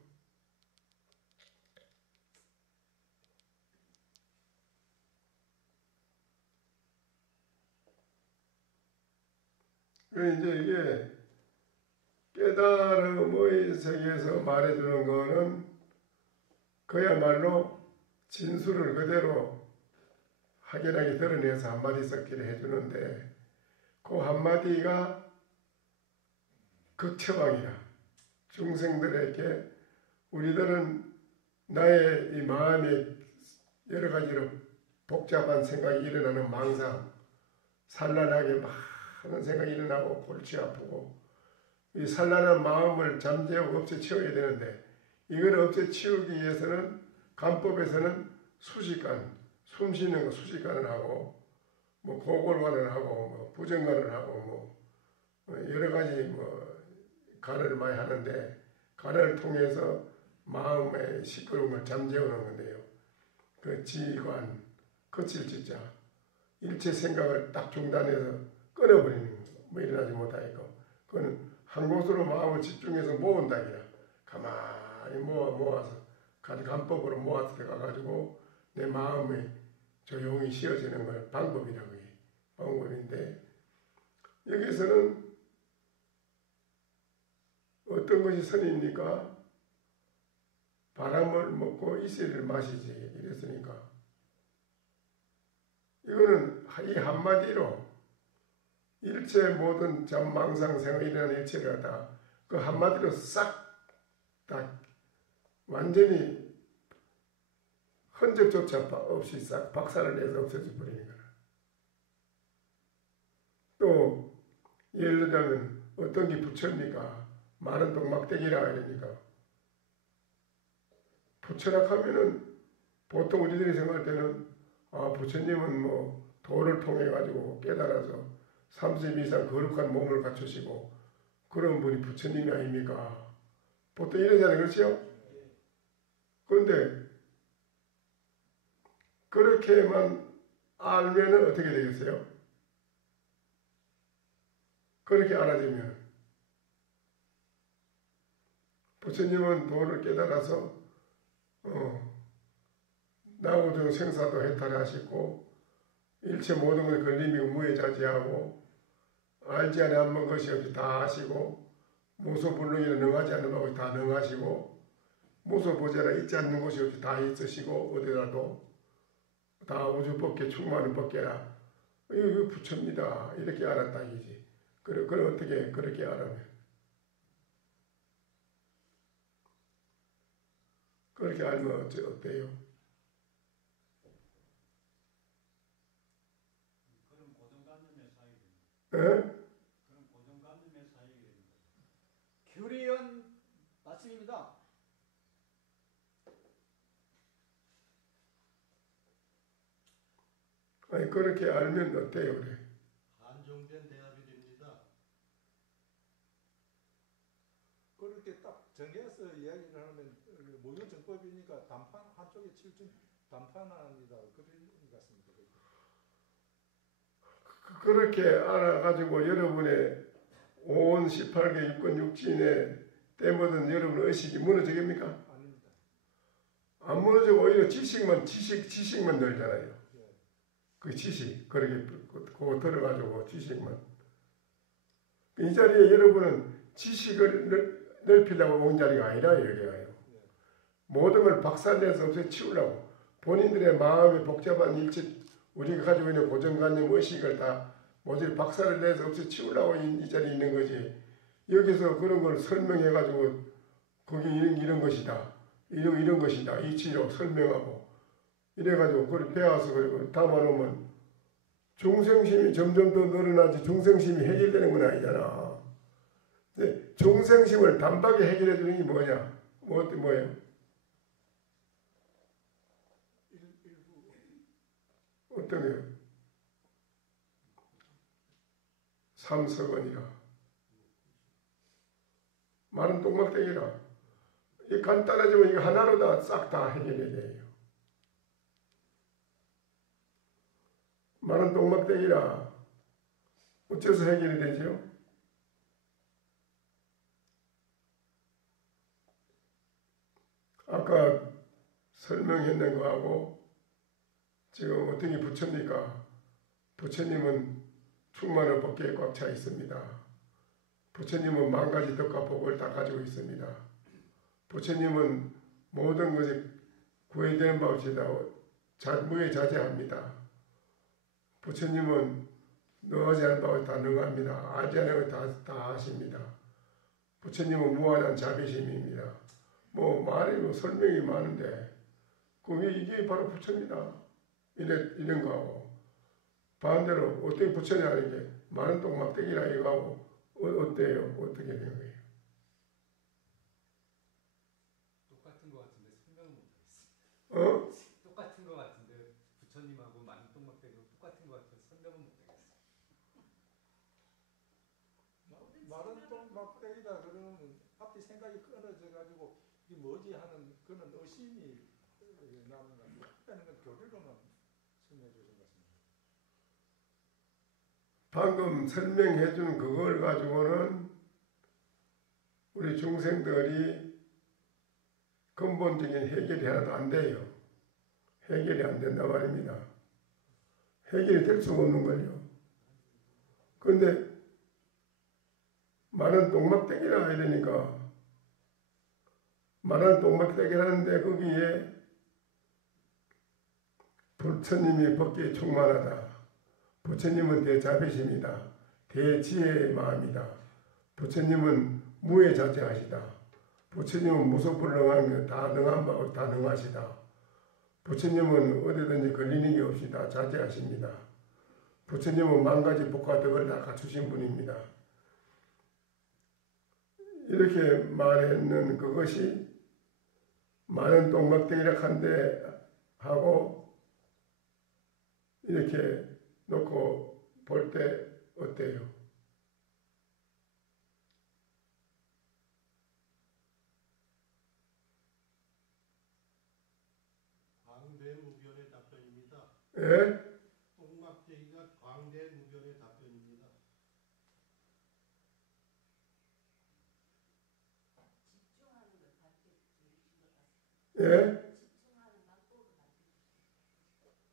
이제 이게 깨달음의 세계에서 말해주는 거는 그야말로 진수를 그대로 확연하게 드러내서 한마디 섞기를 해주는데 그 한마디가 극처방이라 중생들에게 우리들은 나의 이 마음에 여러 가지로 복잡한 생각이 일어나는 망상, 산란하게 많은 생각이 일어나고 골치 아프고 이 산란한 마음을 잠재우고 없애치워야 되는데 이걸 없애치우기 위해서는 간법에서는 수식관, 숨 쉬는 거 수식관을 하고 뭐 고골관을 하고 뭐 부정관을 하고 뭐 여러 가지 관을 많이 하는데 관을 통해서 마음의 시끄러움을 잠재우는 건데요. 그 지관, 거칠 지자, 일체 생각을 딱 중단해서 끊어버리는 거, 뭐 일어나지 못하니까 그거는 한 곳으로 마음을 집중해서 모은다기라. 가만히 모아서 간법으로 모아서 들어가가지고 내 마음에 조용히 쉬어지는 걸 방법이라고 해요. 방법인데 여기서는 어떤 것이 선입니까? 바람을 먹고 이슬을 마시지 이랬으니까 이거는 이 한마디로 일체 모든 잠망상 생각이 일어나는 일체를 갖다가 그 한마디로 싹 다 완전히 흔적조차 없이 싹 박살을 내서 없애져 버리는 거라. 또 예를 들자면 어떤 게 부처입니까? 마른 동막대기라 이러니까 부처라 하면은 보통 우리들이 생각할 때는 부처님은 뭐 도를 통해 가지고 깨달아서 30 이상 거룩한 몸을 갖추시고 그런 분이 부처님이 아닙니까? 보통 이러잖아요. 그렇죠? 그런데 그렇게만 알면은 어떻게 되겠어요? 그렇게 알아지면 부처님은 도를 깨달아서 나우중 생사도 해탈하시고 일체 모든 것을 걸림이고 무해자지하고 알지 않은 것이 없이 다 아시고 무소불능에는 능하지 않는 것이 다 능하시고 무소보자라 있지 않는 것이 없이 다 있으시고 어디라도 다 우주법계 충만한 법계라 이거 부처입니다. 이렇게 알았다 이지. 그럼 어떻게 그렇게 알아면 그렇게 알면 어때요? 그럼 고정관념의 사유입니다. 에? 그럼 고정관념의 사유입니다. 교리연 말씀입니다. 그렇게 알면 어때요? 그래. 한정된 대합이 됩니다. 그렇게 딱 정해서 이야기를 하면 무효정법이니까 단판 한쪽에 칠중 단판안이다 그런 것 같습니다. 그렇게 알아가지고 여러분의 온 18개 육권 육진에 때묻은 여러분 의식이 무너지겠습니까? 아닙니다. 안 무너지고 오히려 지식만 늘잖아요. 그 지식, 그렇게 그거 들어가지고 지식만. 이 자리에 여러분은 지식을 넓히려고 온 자리가 아니라 여기가요. 모든 걸 박살내서 없애치우려고 본인들의 마음의 복잡한 일체 우리가 가지고 있는 고정관념 의식을 다 모조리 박살을 내서 없애치우려고 이 자리에 있는 거지. 여기서 그런 걸 설명해가지고 거기 이런 것이다. 이런 것이다. 이치로 설명하고 이래가지고 그걸 배워서 그리고 담아놓으면 중생심이 점점 더 늘어나지 중생심이 해결되는 건 아니잖아. 근데 중생심을 단박에 해결해 주는 게 뭐냐? 뭐예요? 어떤 거요? 삼석원이라 말은 똥막대기라 이 간단하지만 이거 하나로 다 싹 다 해결해야 돼요. 말은 똥막대기라 어째서 해결이 되죠? 아까 설명했는 거하고 지금 어떻게 부처입니까? 부처님은 충만한 법계에 꽉 차 있습니다. 부처님은 만 가지 덕과 복을 다 가지고 있습니다. 부처님은 모든 것이 구해되는 바 없이 다 무해자재합니다. 부처님은 너하지 않은 바 없이 다 능합니다. 알지 않은 것 다 아십니다. 부처님은 무한한 자비심입니다. 말이 설명이 많은데 이게 바로 부처입니다. 이런 거하고 반대로 어떻게 부처냐 하는 게 많은 똥막대기라 이거하고 어때요? 어떻게 되는 거예요? 똑같은 것 같은데 설명을 못하겠습니다. 똑같은 것 같은데 부처님하고 많은 똥막대기로 똑같은 것 같아서 설명을 못하겠어요. 말은 똥막대기다 그러면 앞에 생각이 끊어져 가지고 이게 뭐지 하는 그런 의심이 나는 것 같아요. 앞에는 건 교리로만 설명해 주신 것 같습니다. 방금 설명해 준 그걸 가지고는 우리 중생들이 근본적인 해결이 하나도 안 돼요. 해결이 안 된단 말입니다. 해결이 될 수가 없는 걸요. 그런데 말은 똥막대기라 해야 되니까 말은 똥막대기라는데 거기에 부처님이 법계에 충만하다. 부처님은 대자비심이다. 대지혜의 마음이다. 부처님은 무해자재하시다. 부처님은 무소불능한 게 다 능한 바고 다 능하시다. 부처님은 어디든지 걸리는 게 없이 다 자재하십니다. 부처님은 만 가지 복과 덕을 다 갖추신 분입니다. 이렇게 말했는 그것이 많은 똥막대기라 한데 하고 이렇게 놓고 볼 때 어때요? 광대무변의 답변입니다. 예? 똥막대기가 광대무변의 답변입니다. 집중하는 걸 가르쳐 주신 것 같습니다. 예? 집중하는 방법을 가르쳐 주신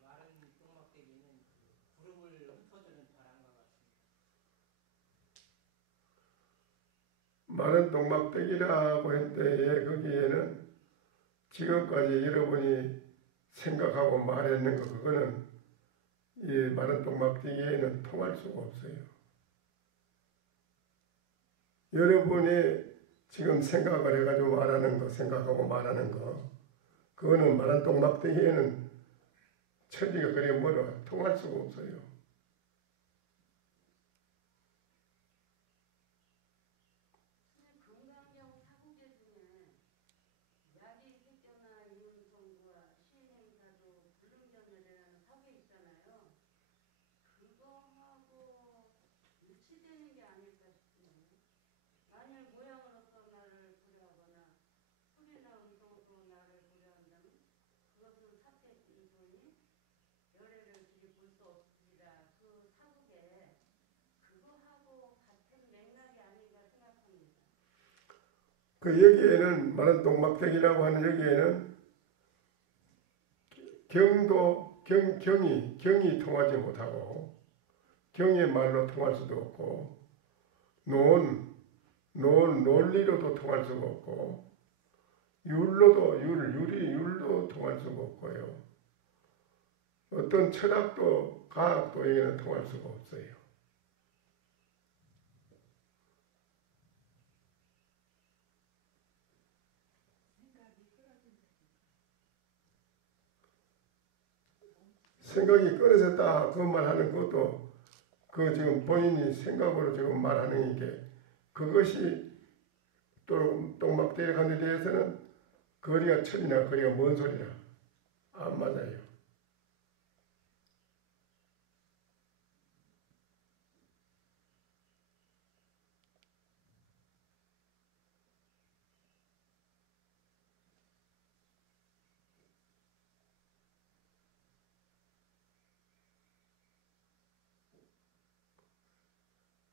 마른 똥막대기는 구름을 흩어주는 바람과 같습니다. 많은 똥막대기라고 했는데 거기에는 지금까지 여러분이 생각하고 말했는 거 그거는 이 많은 똥막대기에는 통할 수가 없어요. 여러분이 지금 생각을 해가지고 말하는 거 생각하고 말하는 거 그거는 많은 똥막대기에는 천리가 그래 멀어 통할 수가 없어요. 건강경 사고제 중에 약의 폐견화 이온성과 시행사도 그 여기에는 말한 똥막대기라고 하는 여기에는 경이 통하지 못하고 경의 말로 통할 수도 없고 논리로도 통할 수가 없고 율도 통할 수가 없고요. 어떤 철학도 과학도 여기는 통할 수가 없어요. 생각이 끊어졌다 그것만 하는 것도 그 지금 본인이 생각으로 지금 말하는 게 그것이 또 똥막대기를 가는 데 대해서는 거리가 천이나 거리가 먼 소리라 안 맞아요.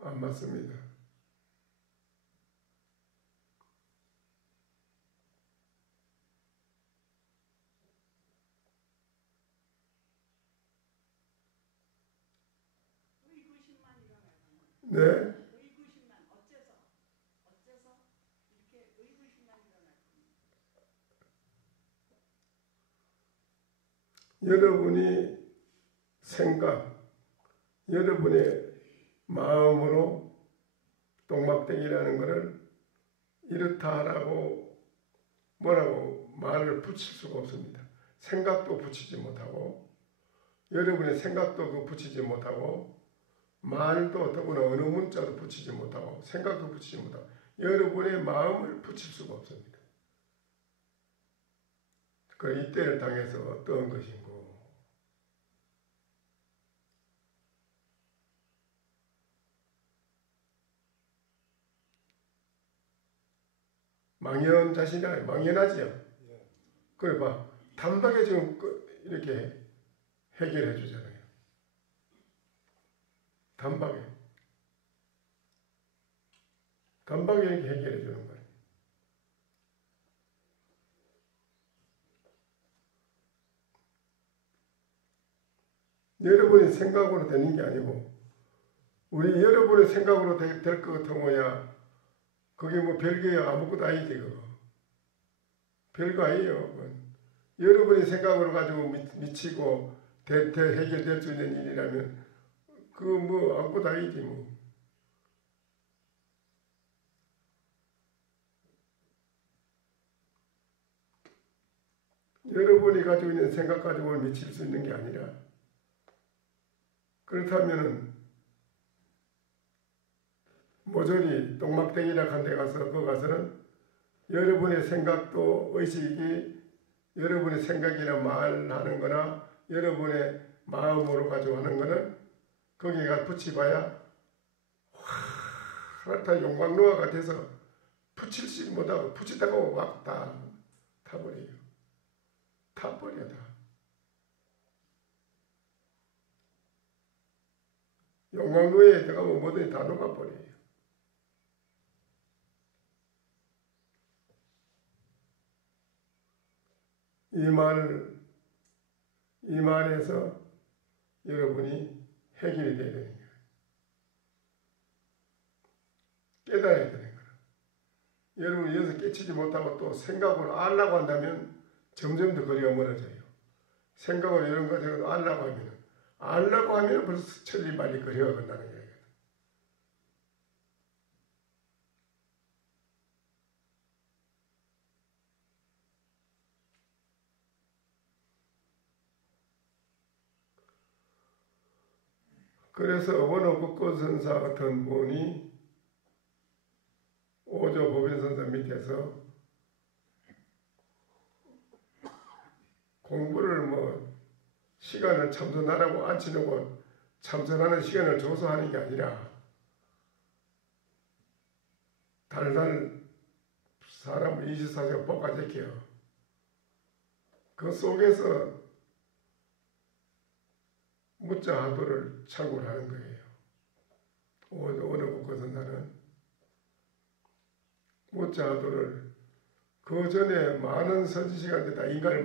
안 맞습니다. 의구심만 일어나요. 네. 의구심만 어째서 이렇게 의구심만 일어날 겁니다. 여러분이 여러분의 마음으로 똥막대기라는 것을 이렇다라고 뭐라고 말을 붙일 수가 없습니다. 생각도 붙이지 못하고 여러분의 생각도 그 붙이지 못하고 말도 더구나 어느 문자도 붙이지 못하고 생각도 붙이지 못하고 여러분의 마음을 붙일 수가 없습니다. 그 이때를 당해서 어떤 것인고 망연자실이라 망연하지요. 그래 봐 단박에 지금 이렇게 해결해 주잖아요. 단박에 이렇게 해결해 주는 거예요. 여러분의 생각으로 되는 게 아니고 우리 여러분의 생각으로 될 것 같으면야 그게 뭐 별거야 아무것도 아니지 그거. 별거 아니에요. 그건. 여러분의 생각으로 가지고 미치고 해결될 수 있는 일이라면 그거 뭐 아무것도 아니지 뭐. 여러분이 가지고 있는 생각 가지고 미칠 수 있는 게 아니라 그렇다면은 모조리 똥막대기라 한 데 가서 그 가서는 여러분의 생각도 의식이 여러분의 생각이나 말하는 거나 여러분의 마음으로 가지고 하는 거는 거기가 붙여봐야 다 용광로가 같아서 붙일지 못하고 붙이다가 막 다 타버려요. 타버려 다. 용광로에 들어가면 뭐든지 다 녹아버려요. 이 말에서 여러분이 해결이 되어야 되는 거예요. 깨달아야 되는 거예요. 여러분이 여기서 깨치지 못하고 또 생각으로 알라고 한다면 점점 더 거리가 멀어져요. 생각으로 이런 거 저거 알라고 하면 벌써 천리 빨리 거리가 건다는 거예요. 그래서 원어국고선사 같은 분이 오조 법인선사 밑에서 공부를 뭐 시간을 참선하라고 앉혀놓고 참선하는 시간을 줘서 하는 게 아니라 달달 사람을 24시간 볶아제껴요. 그 속에서 무자하도를 참고를 하는 거예요. 어느 곳에서 나는 무자도를 그 전에 많은 선지시간들 다 인간을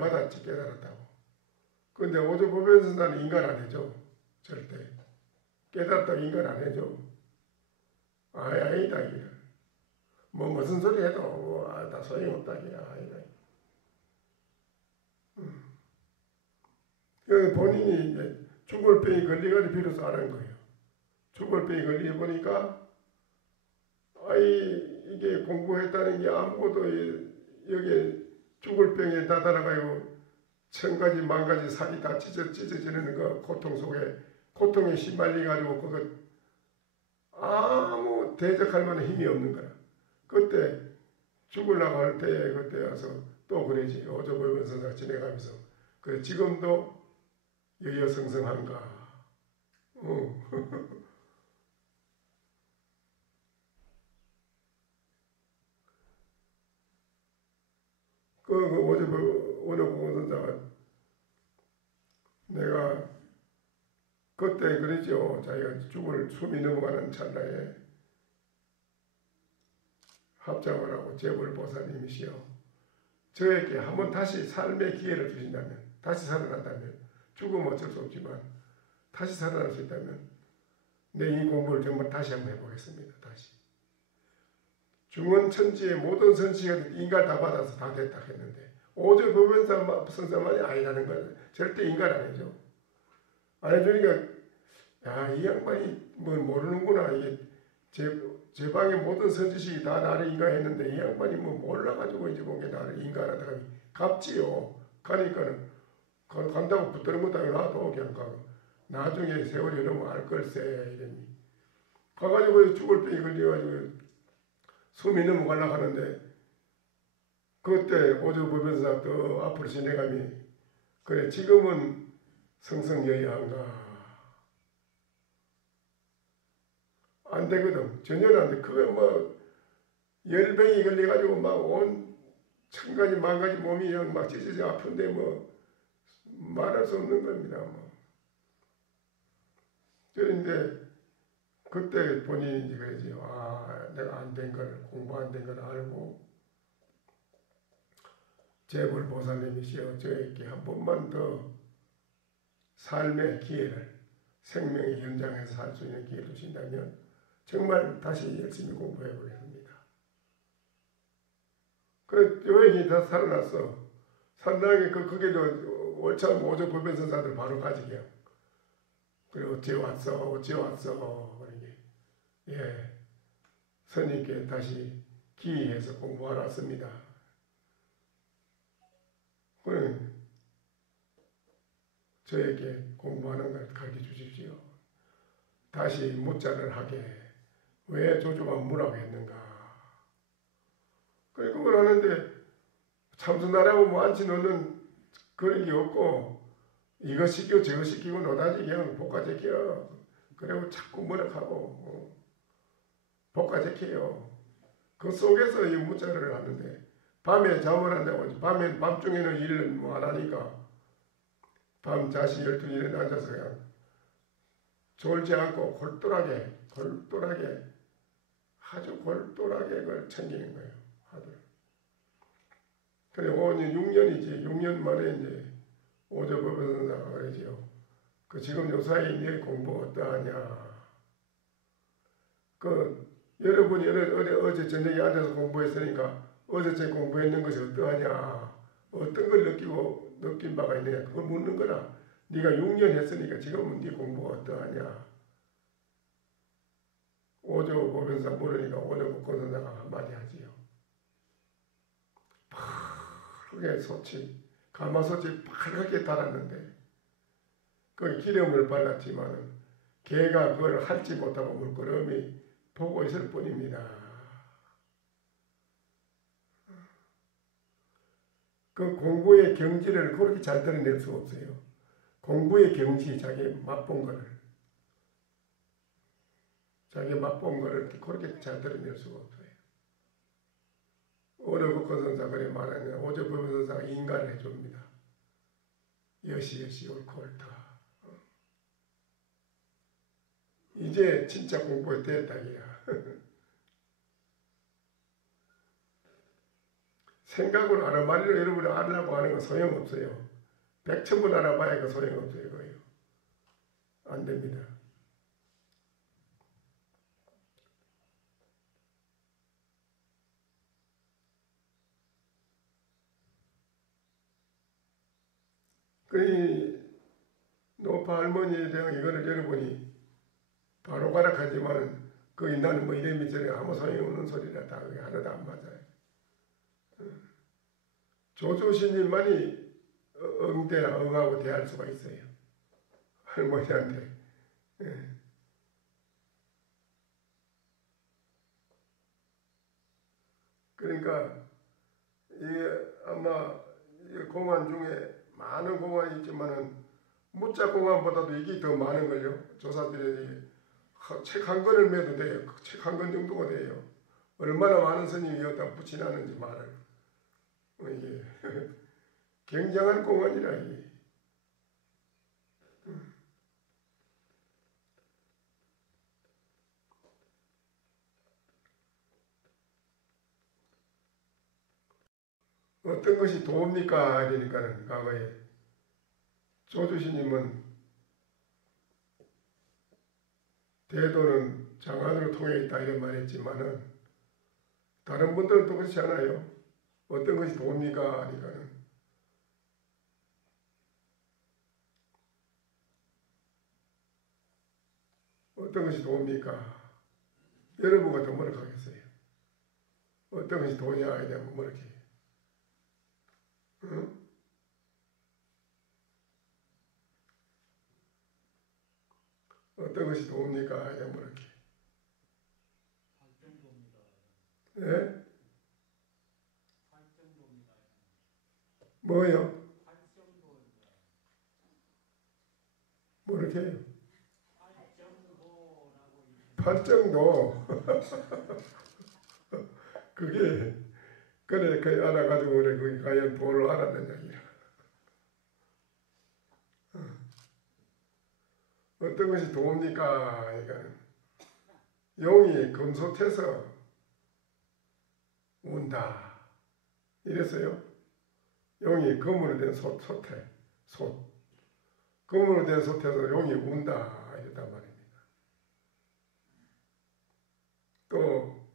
받았지 깨달았다고. 그런데 오조법연선사는 인간 안 해줘. 절대. 깨달았다고 인간 안 해줘. 아니다 이게. 뭐 무슨 소리 해도 다 소용없다 이게. 아니다. 본인이 이제 죽을 병이 걸리가지고 비로소 알은 거예요. 죽을 병이 걸리고 보니까 이게 공부했다는 게 아무것도 여기에 죽을 병에 다다라가지고 1000가지 만가지 살이 다 찢어지는 그 고통 속에 고통에 시말려가지고 그것 아무 대적할 만한 힘이 없는 거야. 그때 죽으려고 할 때 그때 와서 또 그러지. 오조법연선사 지내가면서 그래 지금도 여여성성한가. 어제 오조법연선사가 내가 그때 그랬죠. 자기가 죽을 숨이 넘어가는 찰나에 합장을 하고 재벌보살님이시여 저에게 한번 다시 삶의 기회를 주신다면 다시 살아난다면 죽으면 어쩔 수 없지만 다시 살아날 수 있다면 내 이 공부를 정말 다시 한번 해보겠습니다. 다시 중원천지의 모든 선지가 인간 다 받아서 다 됐다 했는데 오조법연선사만이 아니라는 걸 절대 인간 안 해줘. 안 해주니까 야, 이 양반이 뭐 모르는구나. 이게 제 방에 모든 선지식이 다 나를 인가했는데 이 양반이 뭐 몰라가지고 이제 본 게 나를 인가하다가 갑지요. 가니까는 간다고 붙드는 것도 아니고 나도 그냥 가고 나중에 세월이 흐르면 알 걸세 이러니 가가지고 죽을 병이 걸려가지고 숨이 넘어가려고 하는데 그때 오조법연사 또 앞으로 진행하니 그래 지금은 성성여야한가 안 되거든. 전혀 안 돼. 그게 뭐 열병이 걸려가지고 막 온 1000가지 만가지 몸이 그냥 막 찢어져 아픈데 뭐 말할 수 없는 겁니다. 뭐. 그런데 그때 본인이 이제 그러지. 내가 안 된 걸 공부 안 된 걸 알고 재벌보살님이시여 저에게 한 번만 더 삶의 기회를 생명의 현장에서 살 수 있는 기회를 주신다면 정말 다시 열심히 공부해 보겠습니다. 그 여행이 다 살아났어. 상당히 그게도 월참 오조법연선사들 바로 가지게. 그래 어째 왔어 그러게. 예, 스님께 다시 기회해서 공부하러 왔습니다. 그래 저에게 공부하는 걸 가르쳐 주십시오. 다시 묻자를 하게. 왜 조조가 무라고 했는가? 그래 그걸 하는데 참선하라고 뭐 앉히 놓는 그런 게 없고 이거 시키고 저거 시키고 노다지 그냥 볶아제껴. 그리고 자꾸 뭐라하고 볶아제껴요. 그 속에서 이 묻자를 하는데 밤에 잠을 한다고 밤중에는 일을 뭐 안 하니까 밤 자식 12시에 앉아서 그냥 졸지 않고 골똘하게 아주 골똘하게 그걸 챙기는 거예요. 하들. 그래 5년 6년이지 6년 만에 이제 오조법연선사가 그러지요. 그 지금 요사이 네 공부 어떠하냐. 그 여러분이 어제 저녁에 앉아서 공부했으니까 어제 제 공부했는 것이 어떠하냐. 어떤 걸 느낀 바가 있느냐. 그걸 묻는 거라. 네가 6년 했으니까 지금은 네 공부가 어떠하냐. 오조법연사 물으니까 오조법연사가 한마디 하지요. 파랗게 가마솥이 파랗게 달았는데 그 기름을 발랐지만 개가 그걸 할지 못하고 물끄러미 보고 있을 뿐입니다. 그 공부의 경지를 그렇게 잘 드러낼 수 없어요. 공부의 경지, 자기 맛본 거를 그렇게 잘 드러낼 수가 없어요. 오조법연선사 그래 말하는 오조법연선사가 인가를 해줍니다. 여시 옳고 옳다. 이제 진짜 공부가 됐다기야. 생각으로 알아말이로 여러분이 알으려고 하는 건 소용없어요. 100,000번 알아봐야 그 소용없어요. 그거요. 안 됩니다. 그 노파 할머니에 대한 이거를 여러분이 바로 가라 하지만 거기 나는 뭐 이래미 저래 아무 소용없는 소리라 다 그게 하나도 안 맞아요. 조조신님만이 응대나 응하고 대할 수가 있어요. 할머니한테. 예. 그러니까 이게 아마 이 공안 중에 많은 공안이 있지만은 무자 공안보다도 이게 더 많은 걸요. 조사들이 책 한 권을 매도 돼요. 책 한 권 정도가 돼요. 얼마나 많은 스님이 여기다 붙이놨는지 말을. 이게 굉장한 공안이라 이게. 어떤 것이 도움니까? 이러니까는 과거에 조주신님은 대도는 장안으로 통해 있다 이런 말 했지만은 다른 분들은 또 그렇지 않아요. 어떤 것이 도움니까? 하니까는 어떤 것이 도움니까? 여러분과 더 뭐라 하겠어요? 어떤 것이 도냐에 대한 뭐 이렇게 응? 어떤 것이 도움니까? 이런 뭐 이렇게 예? 뭐요? 뭐 이렇게 해요? 팔정도 그게 그래 그 알아가지고 그래 그게 과연 도를 알았느냐 어떤 것이 도움니까? 그러니까 용이 금솥에서 운다 이랬어요. 용이 금으로 된 솥 금으로 된 솥에서 용이 운다 이랬단 말입니다. 또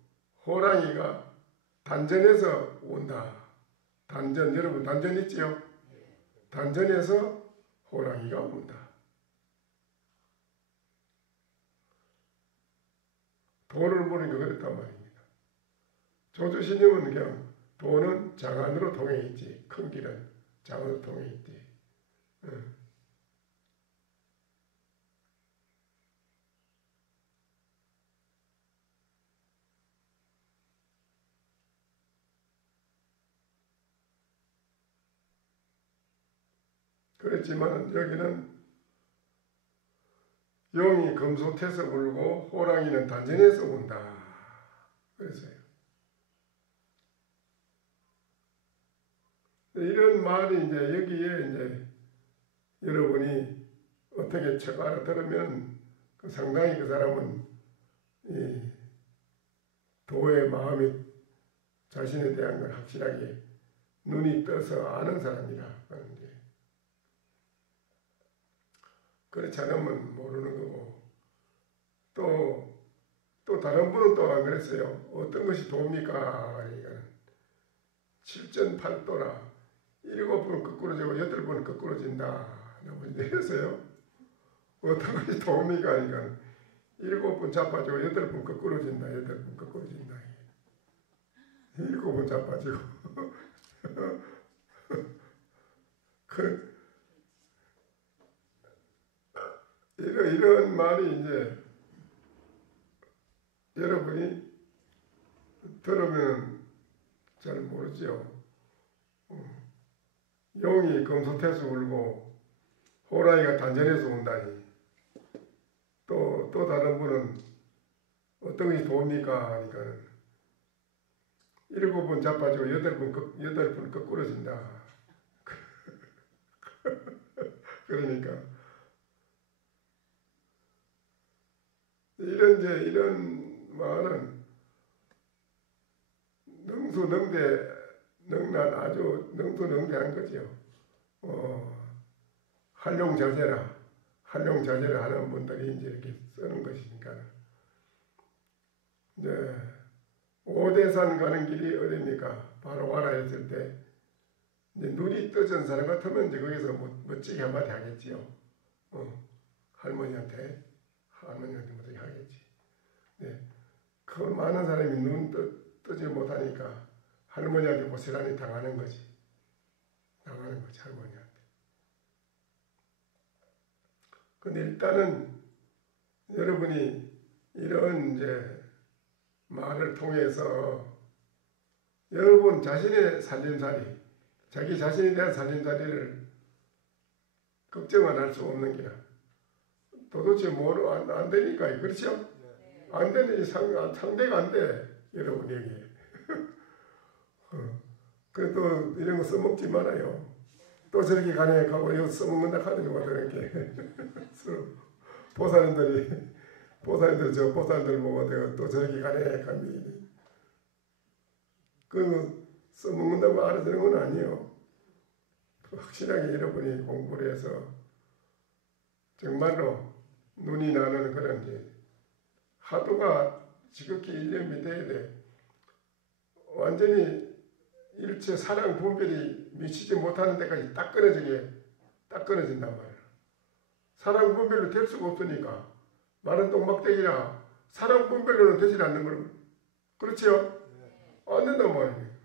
호랑이가 단전에서 운다. 단전 여러분 단전 있지요? 단전에서 호랑이가 운다. 도를 모르니까 그랬단 말입니다. 조주신님은 그냥 도는 장안으로 통해 있지. 큰 길은 장안으로 통해 있지. 그렇지만 여기는 용이 금솥에서 울고 호랑이는 단전에서 운다. 그랬어요. 이런 말이 이제 여기에 이제 여러분이 어떻게 척 알아들으면 상당히 그 사람은 이 도의 마음이 자신에 대한 걸 확실하게 눈이 떠서 아는 사람이라 하는 게 그렇지 않으면 모르는 거고 또 다른 분은 또 안 그랬어요. 어떤 것이 도입니까? 그러니까 7전8도라 7번 거꾸로지고 8번 거꾸로진다. 너무 내렸어요. 어떤 것이 도입니까? 그러니까 7번 자빠지고 8번 거꾸로진다. 8번 거꾸로진다. 7번 자빠지고 이런 말이 이제 여러분이 들으면 잘 모르죠. 용이 금솥에서 울고 호랑이가 단전에서 운다니. 또 다른 분은 어떤 것이 도입니까? 하니까 7번 자빠지고 8번 거꾸로진다. 그러니까 이런 말은 능수능대 능란 아주 능수능대한 거죠. 활용자재라 하는 분들이 이제 이렇게 쓰는 것이니까. 이제 오대산 가는 길이 어딥니까? 바로 가라 했을 때 이제 눈이 떠진 사람 같으면 이제 거기서 멋지게 한마디 하겠지요. 할머니한테 어떻게 하겠지. 네. 그 많은 사람이 눈 뜨지 못하니까 할머니한테 고스란히 당하는 거지, 할머니한테. 근데 일단은 여러분이 이런 이제 말을 통해서 여러분 자신의 살림살이, 자기 자신에 대한 살림살이를 걱정은 할 수 없는 기라. 도대체 뭐로 안 되니까, 그렇죠? 안 되니 상대가 안 돼, 여러분에게. 그래도 이런 거 써먹지 말아요. 또 저렇게 가네 가고 이거 써먹는다 하는 거 이렇게. 보살님들 보고 내가 또 저렇게 가네 가면 그 써먹는다고 알아서는 건 아니에요. 확실하게 여러분이 공부를 해서 정말로 눈이 나는 그런 게 하도가 지극히 일념이 돼야 돼. 완전히 일체 사랑 분별이 미치지 못하는 데까지 딱 끊어진단 말이야. 사랑 분별로 될 수가 없으니까 말은 똥막대기라 사랑 분별로는 되지 않는 거로. 그렇지요? 안 된단 말이에요.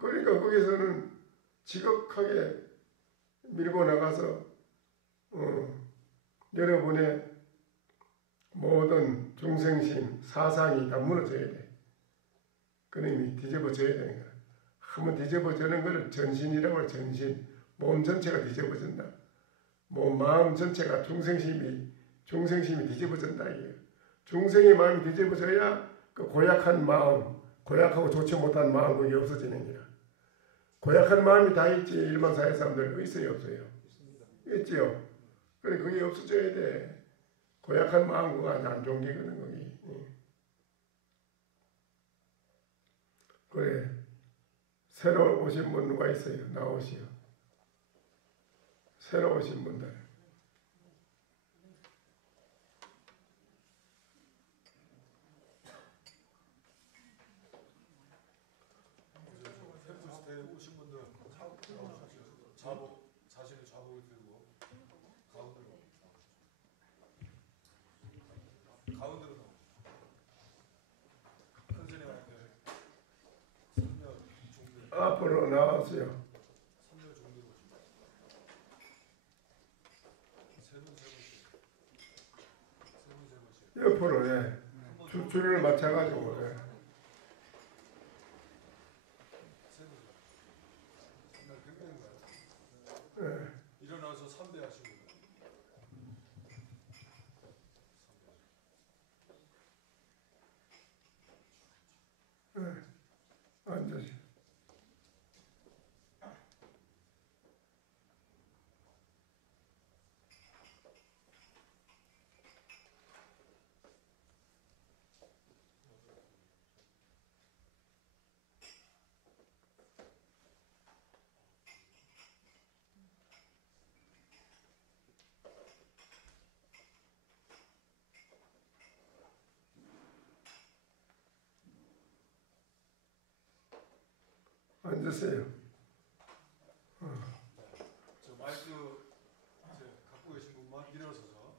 그러니까 거기서는 지극하게 밀고 나가서 여러분의 모든 중생심, 사상이 다 무너져야 돼. 그놈이 뒤집어져야 되는 거야. 한번 뒤집어지는 거를 전신이라고 해. 전신. 몸 전체가 뒤집어진다. 마음 전체가 중생심이 뒤집어진다. 이게. 중생의 마음이 뒤집어져야 그 고약한 마음, 고약하고 좋지 못한 마음 그게 없어지는 거야. 고약한 마음이 다 있지. 일반 사회 사람들 있어요, 없어요? 있지요. 그래 그게 없어져야 돼. 고약한 마음 그거 안 좋은 게거든 거기. 그래 새로 오신 분 누가 있어요? 나오시오. 새로 오신 분들. 오신 분들 자신의 좌복을 들고 가운데로 큰스님 앞에 앞으로 나와주세요. 선멸 종류로 세 분씩 옆으로 줄을 맞춰가지고 일어나서 3대 하시고 앉으세요. 앉으세요. 저 마이크 갖고 계신 분만 일어서서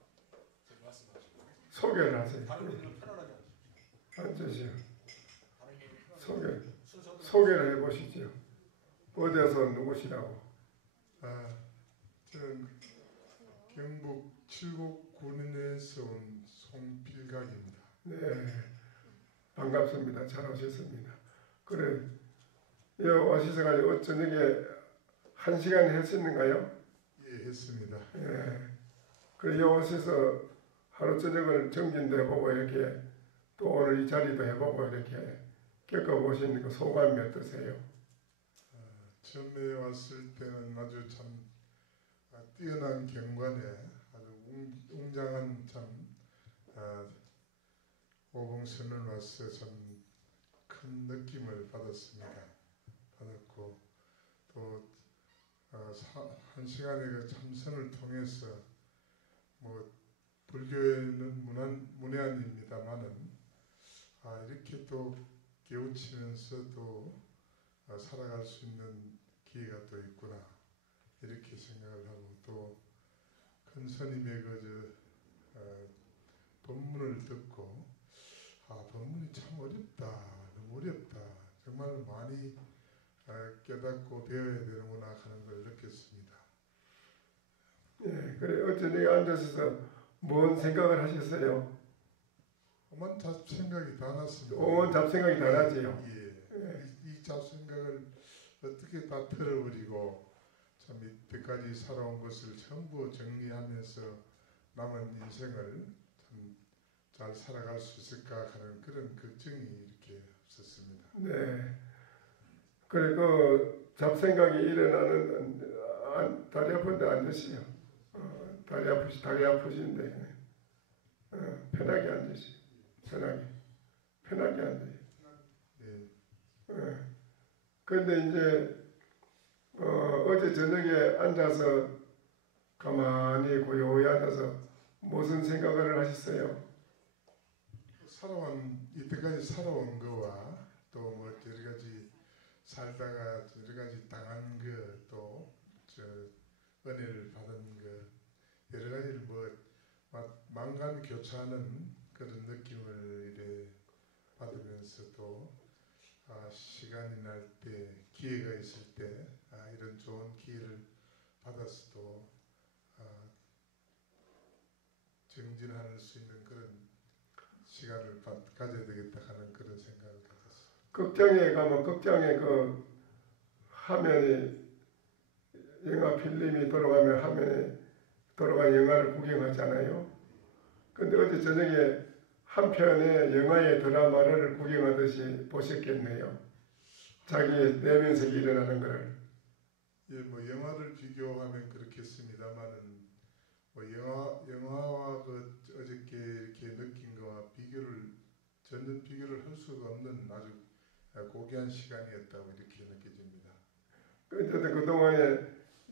말씀하시고 소개를 하세요. 다른 분들은 편안하게 앉으세요. 다른 분들은 편안하게 소개를 해보시죠. 어디서 누구시라고? 저는 경북 칠곡 군에서 온 송필각입니다. 네, 반갑습니다. 잘 오셨습니다. 그래, 여기 오셔서가지고 저녁에 1시간 했었는가요? 예, 했습니다. 예. 그래, 여기 오셔서 하루 저녁을 정진도 해보고 이렇게 또 오늘 이 자리도 해보고 이렇게 겪어보신 그 소감이 어떠세요? 처음에 왔을 때는 아주 참 뛰어난 경관에 아주 웅장한 참 오봉선을 와서 참 큰 느낌을 받았고 또 한 시간의 그 참선을 통해서 뭐 불교에는 문외한입니다만은 이렇게 또 깨우치면서 또 살아갈 수 있는 기회가 또 있구나 이렇게 생각을 하고 또 큰 스님의 법문을 듣고 법문이 참 어렵다 너무 어렵다 정말 많이 깨닫고 배워야 되는구나 하는 걸 느꼈습니다. 예, 그래 어쩐지 앉으셔서 뭔 생각을 하셨어요? 오만 잡생각이 다 났습니다. 오만 잡생각이 다 나지요. 예. 이 잡생각을 어떻게 다 털어버리고 참 이때까지 살아온 것을 전부 정리하면서 남은 인생을 참 잘 살아갈 수 있을까 하는 그런 걱정이 이렇게 없었습니다. 네. 그래 그 잡생각이 일어나는 다리 아픈데 앉으시오. 다리 아프신데 편하게 앉으시오. 편하게 앉으세요. 네. 그런데 이제 어제 저녁에 앉아서 가만히 고요히 앉아서 무슨 생각을 하셨어요? 이때까지 살아온 거와 또 뭐 여러 가지 살다가 여러 가지 당한 거 또 은혜를 받은 거 여러 가지를 뭐 만간 교차하는 그런 느낌을 이래 받으면서도 시간이 날 때 기회가 있을 때 이런 좋은 기회를 받아서도 정진할 수 있는 그런 시간을 가져야 되겠다 하는 그런 생각을 가졌습니다. 극장에 가면 극장에 그 화면이 영화 필름이 돌아가면 화면에 돌아간 영화를 구경하잖아요. 근데 어제 저녁에 한 편의 영화의 드라마를 구경하듯이 보셨겠네요. 자기의 내면색이 일어나는 것을. 예, 뭐 영화를 비교하면 그렇겠습니다만은 뭐 영화와 그 어저께 이렇게 느낀 거와 전혀 비교를 할 수가 없는 아주 고귀한 시간이었다고 이렇게 느껴집니다. 어쨌든 그동안에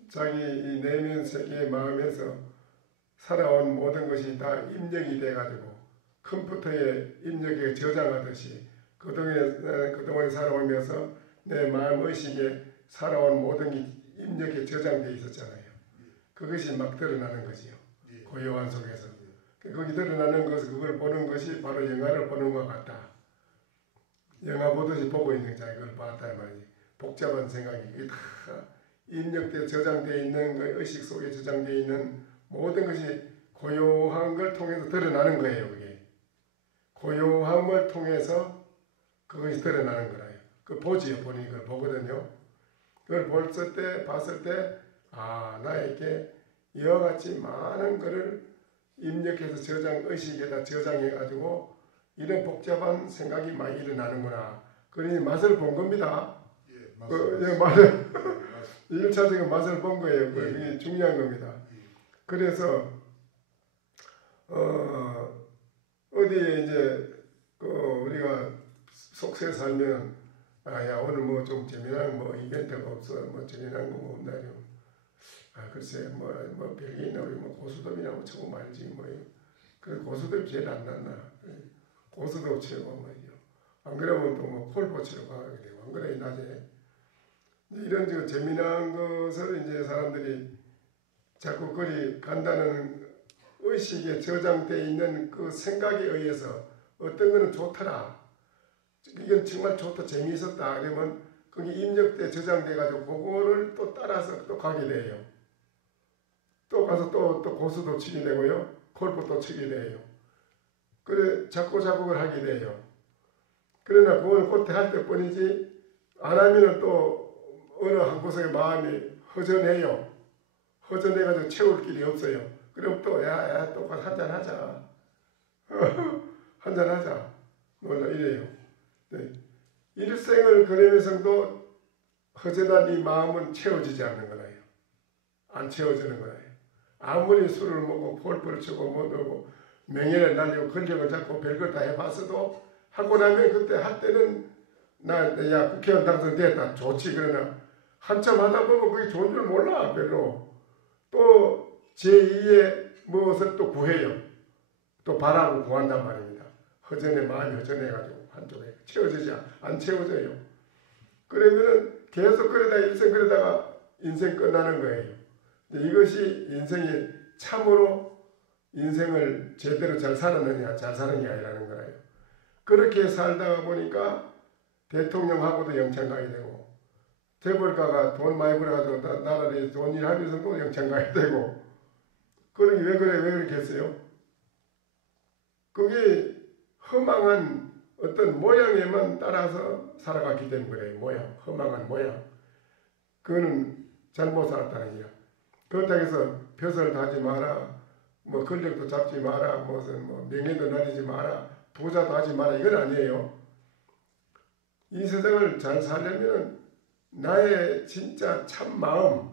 자기 이 내면 세계의 마음에서 살아온 모든 것이 다 입력이 돼가지고 컴퓨터에 입력에 저장하듯이 그동안에 살아오면서 내 마음 의식에 살아온 모든 게 입력에 저장돼 있었잖아요. 그것이 막 드러나는 거지요. 고요한 속에서. 거기 드러나는 것을 그걸 보는 것이 바로 영화를 보는 것 같다. 영화 보듯이 보고 있는 자 이걸 봤다 말이지. 복잡한 생각이 다 입력돼 저장돼 있는 그 의식 속에 저장돼 있는 모든 것이 고요한 걸 통해서 드러나는 거예요. 그게 고요함을 통해서 그것이 드러나는 거라요. 그 보지요. 보니 그걸 보거든요. 그걸 봤을 때 나에게 이와 같이 많은 것을 입력해서 의식에다 저장해가지고 이런 복잡한 생각이 많이 일어나는구나. 그러니 맛을 본 겁니다. 예, 맛을 1차적인 맛을 본 거예요. 그게 중요한 겁니다. 그래서 어디에 이제 우리가 속세 살면 야 오늘 뭐 좀 재미난 뭐 이벤트가 없어 뭐 재미난 거 없나요? 글쎄 뭐 별게 있나 우리 뭐 고수톱이나 뭐 처음 말지 뭐 그 고수톱 제일 안 났나 고수톱 치고 말이죠. 안 그러면 또 뭐 폴포 치러 가게 되고 안 그래 낮에 이런 저 재미난 것을 이제 사람들이 자꾸 거리 간다는 의식에 저장돼 있는 그 생각에 의해서 어떤 거는 좋더라. 이건 정말 좋다 재미있었다 그러면 거기 입력돼 저장돼 가지고 그거를 또 따라서 또 가게 돼요. 또 가서 또 고수도 치게 되고요. 골프도 치게 돼요. 그래 자꾸 그걸 하게 돼요. 그러나 그걸 그때 할 때뿐이지 안 하면은 또 어느 한 구석에 마음이 허전해요. 허전해가지고 채울 길이 없어요. 그럼 또 또 가서 한잔 하자. 한잔 하자. 몰라 이래요. 네. 일생을 그러면서도 허전한 이 마음은 채워지지 않는 거예요. 안 채워지는 거예요. 아무리 술을 먹고 골프를 치고 뭐 놀고 명예를 날리고 권력을 잡고 별걸 다 해봤어도 하고 나면 그때 할 때는 야 국회의원 당선됐다 좋지. 그러나 한참 하다 보면 그게 좋은 줄 몰라 별로. 또 제2의 무엇을 또 구해요. 또 바라고 구한단 말입니다. 허전해 마음이 허전해가지고 한쪽에 채워지지 안 채워져요. 그러면은 계속 그러다 일생 그러다가 인생 끝나는 거예요. 이것이 인생이 참으로 인생을 제대로 잘 살았느냐 잘 사는 게 아니라는 거예요. 그렇게 살다가 보니까 대통령하고도 영창 가게 되고 재벌가가 돈 많이 벌어가지고 나라에 돈 일하면서도 영창 가게 되고 그러니 왜 그렇게 했어요? 그게 허망한 어떤 모양에만 따라서 살아갔기 때문에 그래요. 모양, 허망한 모양. 그거는 잘못 살았다는 얘기야. 그렇다고 해서 벼슬도 하지 마라, 뭐 권력도 잡지 마라, 무슨 뭐 명예도 나리지 마라, 부자도 하지 마라 이건 아니에요. 이 세상을 잘 살려면 나의 진짜 참 마음,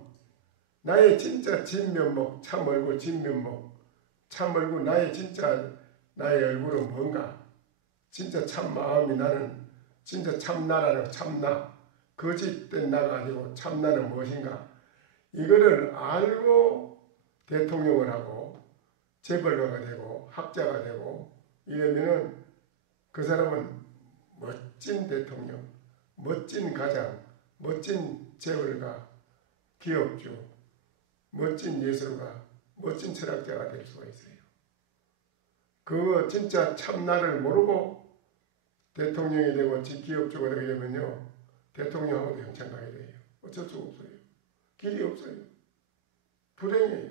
나의 진짜 진면목, 참 얼굴 진면목, 참 얼굴 나의 진짜 나의 얼굴은 뭔가, 진짜 참 마음이 나는 진짜 참나라는 참나, 거짓된 나가 아니고 참나는 무엇인가 이거를 알고 대통령을 하고 재벌가가 되고 학자가 되고 이러면은 그 사람은 멋진 대통령, 멋진 가장, 멋진 재벌가, 기업주, 멋진 예술가, 멋진 철학자가 될 수가 있어요. 그 진짜 참나를 모르고 대통령이 되고 기업주가 되게 되면요. 대통령하고도 영창 가게 돼요. 어쩔 수가 없어요. 길이 없어요. 불행해요.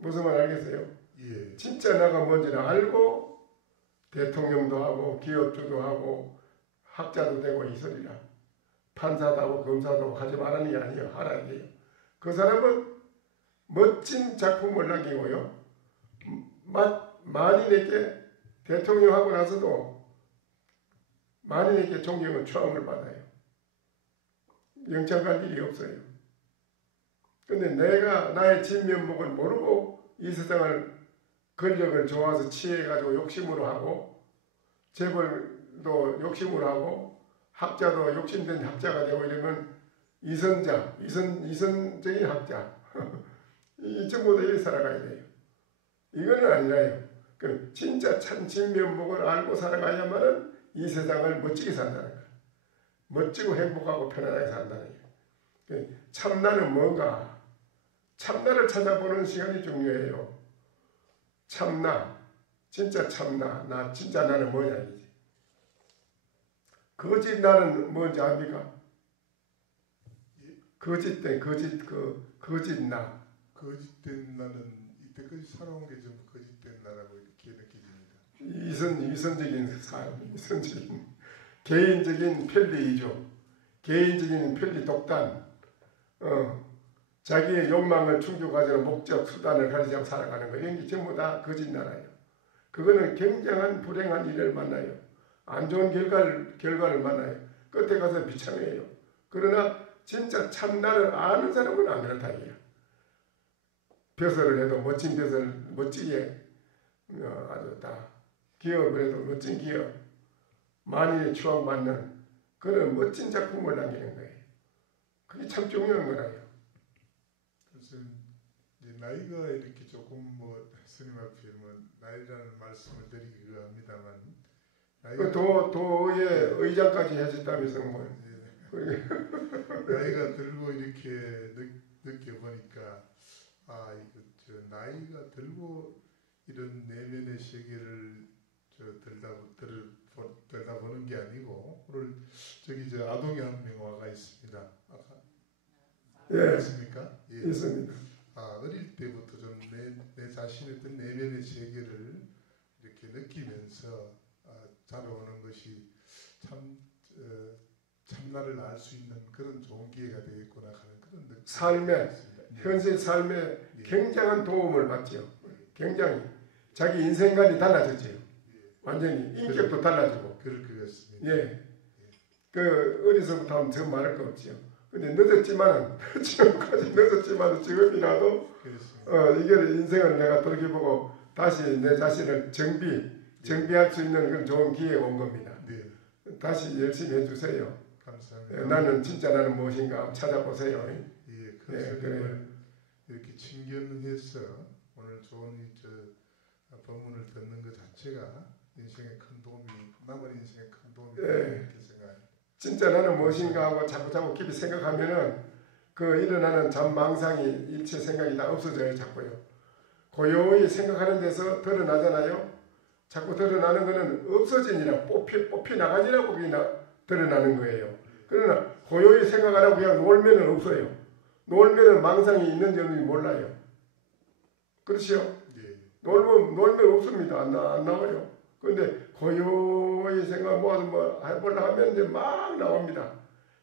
무슨 말 알겠어요? 예. 진짜 나가 뭔지를 알고 대통령도 하고 기업주도 하고 학자도 되고 이 소리라. 판사도 하고 검사도 하지 말라는 게 아니에요. 하라는 게요. 그 사람은 멋진 작품을 남기고요. 만인에게 대통령하고 나서도 만인에게 존경을 추앙을 받아요. 영창 갈 일이 없어요. 근데 내가 나의 진면목을 모르고 이 세상을 권력을 좋아서 취해가지고 욕심으로 하고 재벌도 욕심으로 하고 학자도 욕심된 학자가 되고 이러면 이선자, 이선적인 학자 이 전부 다 이렇게 살아가야 돼요. 이거는 아니라요. 진짜 참 진면목을 알고 살아가야만은 이 세상을 멋지게 산다는 거예요. 멋지고 행복하고 편안하게 산다는 거예요. 참나는 뭔가? 참나를 찾아보는 시간이 중요해요. 참나, 진짜 참나, 나 진짜 나는 뭐냐 이지. 거짓 나는 뭔지 압니까? 거짓된 거짓 나. 거짓된 나는 이때까지 살아온 게 좀 거짓된 나라고 이렇게 느껴집니다. 이선적인 삶, 이선적인 개인적인 편리이죠. 개인적인 편리 독단, 자기의 욕망을 충족하자는 목적, 수단을 가지지 않고 살아가는 거 이런 게 전부 다 거짓 나라예요. 그거는 굉장한 불행한 일을 만나요. 안 좋은 결과를 만나요. 끝에 가서 비참해요. 그러나 진짜 참나를 아는 사람은 안 그렇다 이거야. 벼슬을 해도 멋진 벼슬 멋지게 아주 다 기업을 해도 멋진 기업 만인의 추앙받는 그런 멋진 작품을 남기는 거예요. 그게 참 중요한 거라요. 그래서 이제 나이가 이렇게 조금 뭐 스님 앞에 뭐 나이라는 말씀을 드리기가 합니다만 그 도의 의장까지 하셨다면서 뭐 나이가 들고 이렇게 느껴보니까 아 이거 저 나이가 들고 이런 내면의 세계를 들다 보는 게 아니고 오늘 저기 저 아동이 한 명 와가 있습니다. 아까 예, 있습니까? 예. 있습니다. 아 어릴 때부터 좀 내 자신의 어떤 내면의 세계를 이렇게 느끼면서 자라오는 것이 참나를 알 수 있는 그런 좋은 기회가 되겠구나 하는 그런 느낌. 삶에 현실 삶에 굉장한 도움을 받죠. 굉장히 자기 인생관이 달라졌죠. 완전히 인격도 달라지고. 그럴 것 같습니다. 예. 그 어디서부터 하면 저 말할 거 없죠. 근데 늦었지만은 지금까지 늦었지만은 지금이라도 이게 인생을 내가 돌이켜보고 다시 내 자신을 정비할 수 있는 그런 좋은 기회가 온 겁니다. 네. 다시 열심히 해주세요. 감사합니다. 나는 진짜 나는 무엇인가 찾아보세요. 예, 큰 그래요. 스님을 이렇게 친견해서 오늘 좋은 법문을 듣는 것 자체가 인생의 큰 도움이, 남은 인생의 큰 도움이 예. 이렇게 생각합니다. 진짜 나는 무엇인가 하고 자꾸 깊이 생각하면은 그 일어나는 잠망상이 일체 생각이 다 없어져요. 자꾸요. 고요히 생각하는 데서 드러나잖아요. 자꾸 드러나는 거는 없어지니라 뽑히 나가지라고 드러나는 거예요. 그러나 고요히 생각 안 하고 그냥 놀면은 없어요. 놀면은 망상이 있는지 없는지 몰라요. 그렇죠? 예. 놀면 없습니다. 안 나와요. 그런데 고요히 생각 뭐 해보려 하면 이제 막 나옵니다.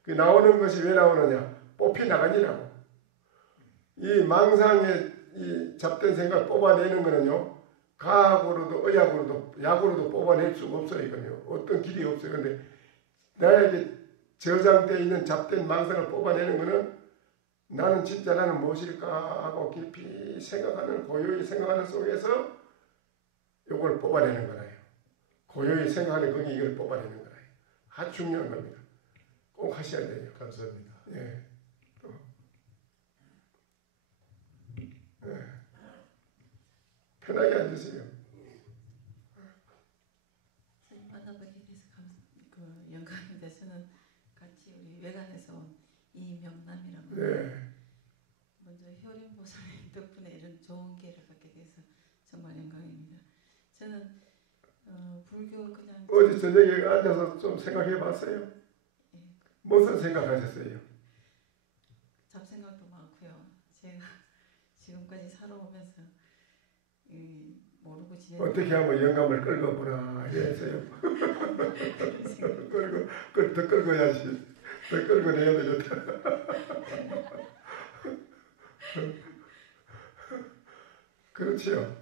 그 나오는 것이 왜 나오느냐? 뽑히 나가니라고. 이 망상의 이 잡된 생각 뽑아내는 거는요. 과학으로도 의학으로도 약으로도 뽑아낼 수가 없어요. 이거는요. 어떤 길이 없어요. 근데 나에게 저장되어 있는 잡된 망상을 뽑아내는 거는 나는 진짜 나는 무엇일까 하고 깊이 생각하는 고요히 생각하는 속에서 이걸 뽑아내는 거예요. 고요히 생각하는 거기 이걸 뽑아내는 거예요. 아주 중요한 겁니다. 꼭 하셔야 돼요. 감사합니다. 예. 예. 편하게 앉으세요. 만나뵙게 돼서 영광입니다. 저는 같이 우리 외관에서 온 이명남이라고 네. 먼저 효림 보살님 덕분에 이런 좋은 기회를 갖게 돼서 정말 영광입니다. 저는 불교 그냥 어제 저녁에 앉아서 좀 생각해 봤어요? 예, 무슨 생각하셨어요? 잡생각도 많고요. 제가 지금까지 살아오면서 모르고 지내는 어떻게 하면 영감을 끌고 보라 했어요. 더 끌고 해야지. 더 끌고 내야 되겠다. 그렇지요.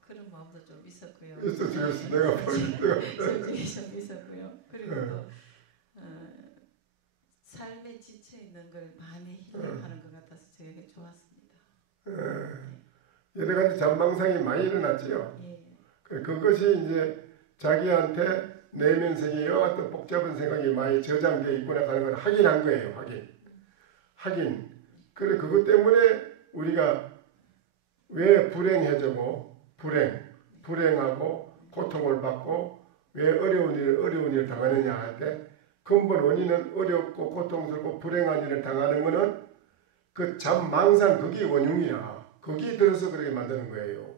그런 마음도 좀 있었고요. 있었어. 내가 솔직히 좀 있었고요. 그리고 또 삶에 지쳐 있는 걸 많이 힐링하는 것 같아서 되게 좋았습니다. 여러 가지 잔망상이 많이 일어났지요. 예. 그것이 이제 자기한테 내면 세계에 이와 같은 복잡한 생각이 많이 저장되어 있구나 하는 걸 확인한 거예요. 확인. 그래 그것 때문에 우리가 왜 불행해지고 불행하고 고통을 받고 왜 어려운 일을 당하느냐 할 때 근본 원인은 어렵고 고통스럽고 불행한 일을 당하는 것은 그 잠망상 그게 원흉이야. 거기에 들어서 그렇게 만드는 거예요.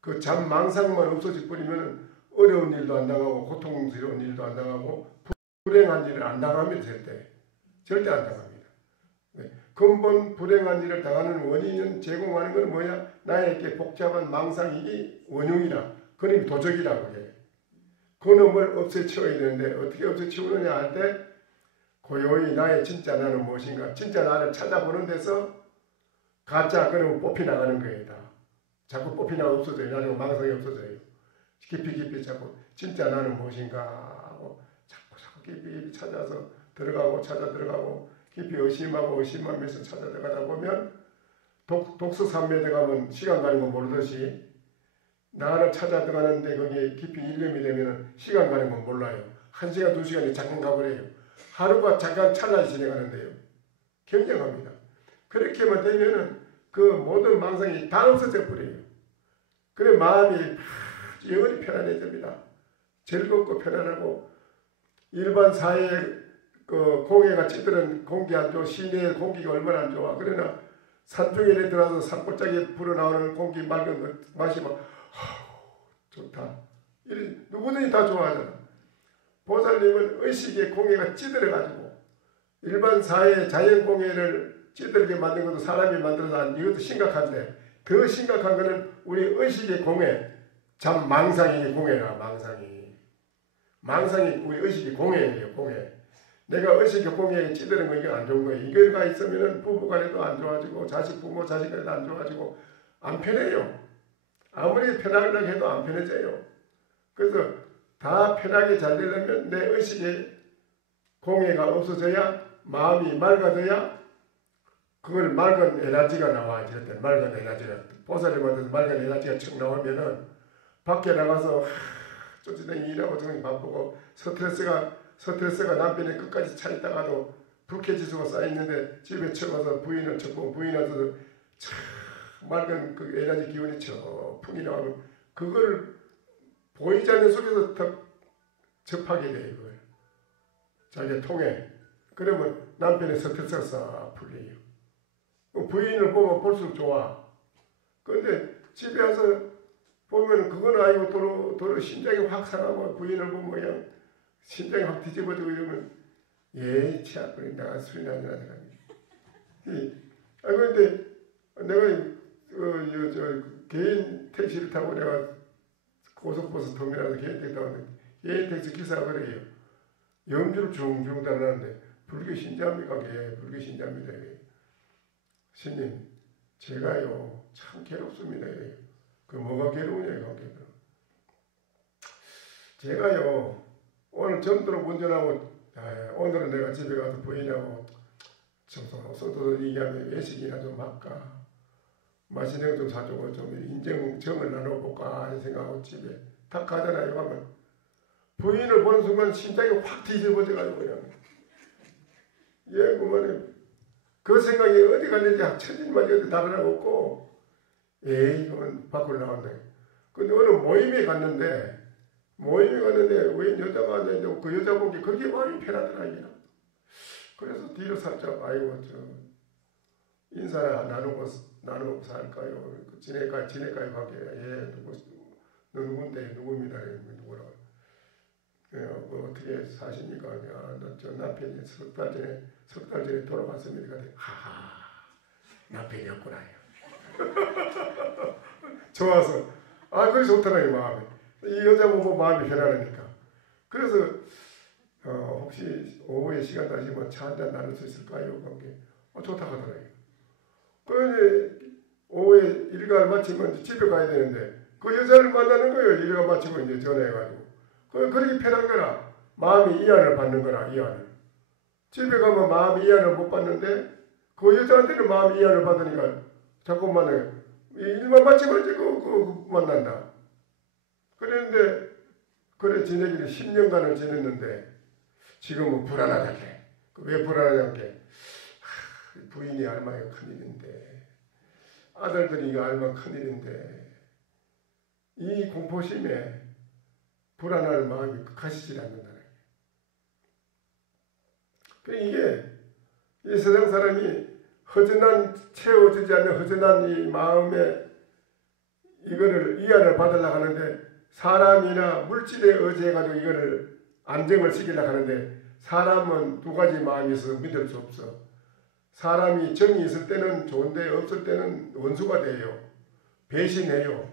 그 잠망상만 없어져 버리면 어려운 일도 안 당하고 고통스러운 일도 안 당하고 불행한 일을 안 당합니다. 절대 안 당합니다. 네. 근본 불행한 일을 당하는 원인은 제공하는 건 뭐냐? 나에게 복잡한 망상이 원흉이라. 그놈이 도적이라고 그래. 그놈을 없애치워야 되는데 어떻게 없애치우느냐 할 때 고요히 나의 진짜 나는 무엇인가? 진짜 나를 찾아보는 데서 가짜 그놈을 뽑히 나가는 거예요. 다. 자꾸 뽑히 나가 없어져요. 나중에 망상이 없어져요. 깊이 자꾸 진짜 나는 무엇인가 하고 자꾸 깊이 찾아서 들어가고 찾아 들어가고 깊이 의심하면서 찾아 들어가다 보면 독서산매에 가면 시간 가는 거 모르듯이 나를 찾아 들어가는데 거기에 깊이 일념이 되면 시간 가는 건 몰라요. 1시간 2시간이 잠깐 가버려요. 하루가 잠깐 찰나에 지나가는데요. 굉장합니다. 그렇게만 되면은 그 모든 망상이 다 없어져 버려요. 그래 마음이 영원히 편안해집니다. 즐겁고 편안하고 일반 사회에 그 공해가 찌들은 공기 안 좋아. 시내의 공기가 얼마나 안 좋아. 그러나 산중에 들어가서 산골짜기에 불어나오는 공기 맑은 거 마시면 좋다. 누구든지 다 좋아하잖아. 보살님은 의식의 공해가 찌들어가지고 일반 사회의 자연 공해를 찌들게 만든 것도 사람이 만들어서 이것도 심각한데 더 심각한 것은 우리 의식의 공해 잠망상의 공해라. 망상이 우리 의식의 공해예요. 공해. 내가 의식의 공해에 찌드는 거 이게 안 좋은 거예요. 이거가 있으면 부부간에도 안 좋아지고 부모 자식 간에도 안 좋아지고 안 편해요. 아무리 편하려고 해도 안 편해져요. 그래서 다 편하게 잘 되려면 내 의식의 공해가 없어져야 마음이 맑아져야 그걸 맑은 에너지가 나와. 절대 맑은 에너지가 보살님한테서 맑은 에너지가 척 나오면은 밖에 나가서 쫓아다니기 일하고 저기 바쁘고 스트레스가 남편이 끝까지 차 있다가도 불쾌지수가 쌓여있는데 집에 쳐가서 부인을 쳤고 부인한테도 참 맑은 그 에너지 기운이 풍이 나오고 그걸 보이지 않는 속에서 더 접하게 돼 이걸 자기가 통해. 그러면 남편의 스트레스가 싹 풀려요. 부인을 보면 볼수록 좋아. 그런데 집에 와서 보면 그건 아니고 도로 심장이 확 상하고 부인을 보면 그냥 심장이 확 뒤집어지고 이러면 치아버린 내가 술이나 한잔 하자. 그런데 내가 개인 택시를 타고 내가 고속버스 터미널에서 개인 택시 타고 개인 택시 기사가 그래요. 염주를 중중 달아나는데 불교 신자입니까? 불교 신자입니다. 스님 제가요 참 괴롭습니다. 그 뭐가 괴로우냐 제가요 오늘 점도로 운전하고 오늘은 내가 집에 가서 부인하고 청소도 얘기하면 외식이나 좀 할까 맛있는 거 좀 사주고 좀 정을 나눠볼까 하는 생각하고 집에 딱 가잖아요. 하면 부인을 보는 순간 심장이 확 뒤집어져가지고 그냥 그만해. 그 생각이 어디 갔는지 천진만이 어디 다른 거 없고 이건 밖으로 나간다. 근데 어느 모임에 갔는데 왜 여자가 앉아있는데 그 여자 본 게 그렇게 마음이 편하더라 이게. 그래서 뒤로 살짝 아이고 인사를 나누고 살까요? 지내까지 가게 누군데 누구입니다. 누구라고. 어떻게 사십니까? 저 남편이 석 달 전에 돌아갔습니다. 남편이었구나. 좋아서 그게 좋더라 이 마음이. 이 여자 보고 마음이 편안하니까. 그래서 혹시 오후에 시간 나시면 차 한잔 나눌 수 있을까요? 그게 좋다 하더라고요. 그런데 오후에 일과를 마치면 집에 가야 되는데 그 여자를 만나는 거예요. 일과 마치고 이제 전화해가지고. 그렇게 편한 거라. 마음이 이안을 받는 거라. 이안을. 집에 가면 마음이 이안을 못 받는데 그 여자한테는 마음이 이안을 받으니까 자꾸 만나요. 일만 마치면 이제 그 만난다. 그랬는데 그래 지내기를 10년간을 지냈는데 지금은 불안하다게. 왜 불안하냐게 부인이 알면 큰일인데 아들들이 알면 큰일인데 이 공포심에 불안할 마음이 가시질 않는다는 게. 이게 이 세상 사람이 채워지지 않는 허전한 이 마음에 이거를 이안을 받으려고 하는데 사람이나 물질에 의지해가지고 이거를 안정을 시키려고 하는데 사람은 두 가지 마음이 있어서 믿을 수 없어. 사람이 정이 있을 때는 좋은데 없을 때는 원수가 돼요. 배신해요.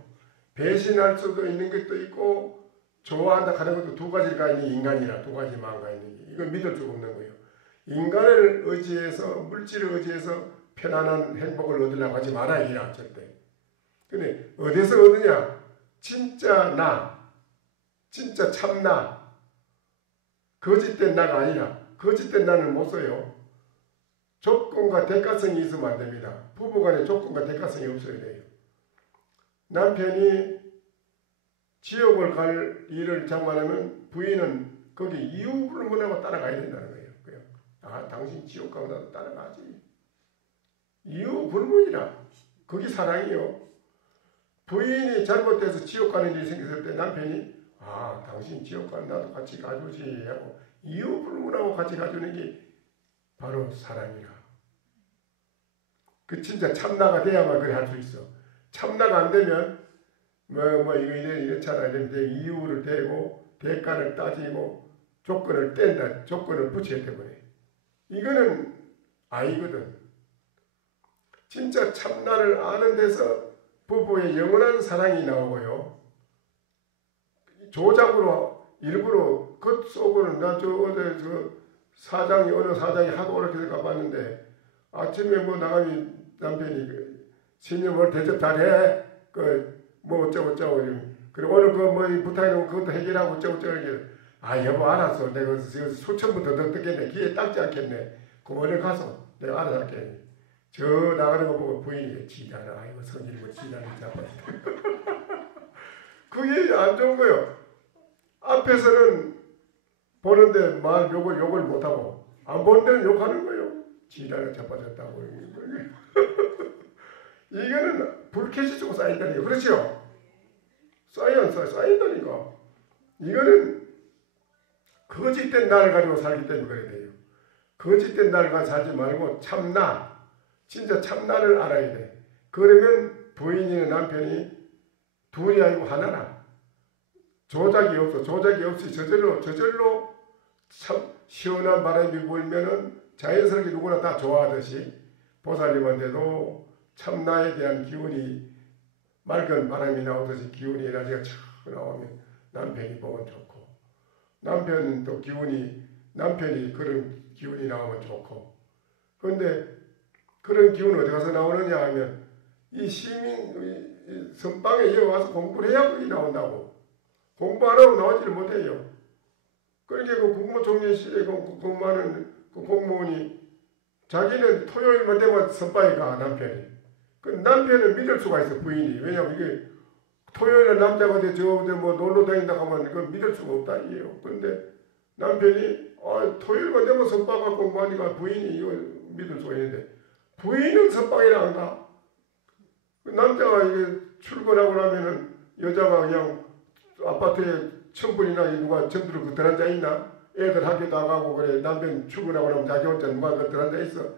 배신할 수도 있는 것도 있고 좋아한다 하는 것도 두 가지가 있는 인간이라 두 가지 마음가 있는 게 이건 믿을 수가 없는 거예요. 인간을 의지해서 물질을 의지해서 편안한 행복을 얻으려고 하지 말아야 해라 절대. 근데 어디서 얻느냐? 진짜 나, 진짜 참나, 거짓된 나가 아니라 거짓된 나는 못 써요. 조건과 대가성이 있으면 안 됩니다. 부부간에 조건과 대가성이 없어야 돼요. 남편이 지옥을 갈 일을 장만하면 부인은 거기 이유불문하고 따라가야 된다는 거예요. 당신 지옥 가면 나도 따라가지. 이유불문이라. 거기 사랑이요. 부인이 잘못돼서 지옥 가는 일이 생겼을 때 남편이 당신 지옥 가면 나도 같이 가주지 하고 이유불문하고 같이 가주는 게 바로 사랑이라. 그 진짜 참나가 돼야만 그래 할 수 있어. 참나가 안 되면 이거 이렇잖아. 이유를 대고 대가를 따지고 조건을 뗀다. 조건을 붙여야 되버려. 이거는 아니거든. 진짜 참나를 아는 데서 부부의 영원한 사랑이 나오고요. 조작으로 일부러 겉 속으로는 나 어제 어느 사장이 하도 오락해서 가봤는데 아침에 나가면 남편이 신님 오늘 대접 잘해. 어쩌고 그리고 오늘 부탁해놓은 그것도 해결하고 어쩌고 여보 알았어. 내가 수천부터 더 듣겠네. 귀에 닦지 않겠네. 그럼 오늘 가서 내가 알아서 할게. 저 나가는 거 보고 부인이 지다라. 아이고 성질이 지다라. 그게 안 좋은 거예요. 앞에서는 보는데 말 욕을 못하고 안 보는 데는 욕하는 거예요. 지랄을 자빠졌다고. 이거는 불쾌지 주고 쌓인다니까. 그렇죠? 쌓인다니까. 이거는 거짓된 나를 가지고 살기 때문에 그래야 돼요. 거짓된 나를 가지고 살지 말고 참나, 진짜 참나를 알아야 돼. 그러면 부인이나 남편이 둘이 아니고 하나라. 조작이 없이 저절로 참 시원한 바람이 불면은 자연스럽게 누구나 다 좋아하듯이 보살님한테도 참나에 대한 기운이 맑은 바람이 나오듯이 기운이 에너지가 촥 나오면 남편이 보면 좋고 남편은 또 남편이 그런 기운이 나오면 좋고 그런데 그런 기운이 어디 가서 나오느냐 하면 이 시민 선방에 이어 와서 공부를 해야 그게 나온다고. 공부 안 하고 나오지를 못해요. 그러니까 그 국무총리실에 근무하는 그 공무원이 자기는 토요일만 되면 선방에 가 남편이. 그 남편은 믿을 수가 있어 부인이. 왜냐면 이게 토요일에 남자가 뭐 놀러 다닌다 하면 그건 믿을 수가 없다 이에요. 근데 남편이 토요일만 되면 선방에 공부하니까 부인이 이거 믿을 수가 있는데 부인은 선방에 안 가. 남자가 이게 출근하고 나면은 여자가 그냥 아파트에 천분이나 누가 전두를 들어앉아 있나? 애들 학교 나가고 그래 남편 출근하고 나면 자기 혼자 누가 들어앉아 있어.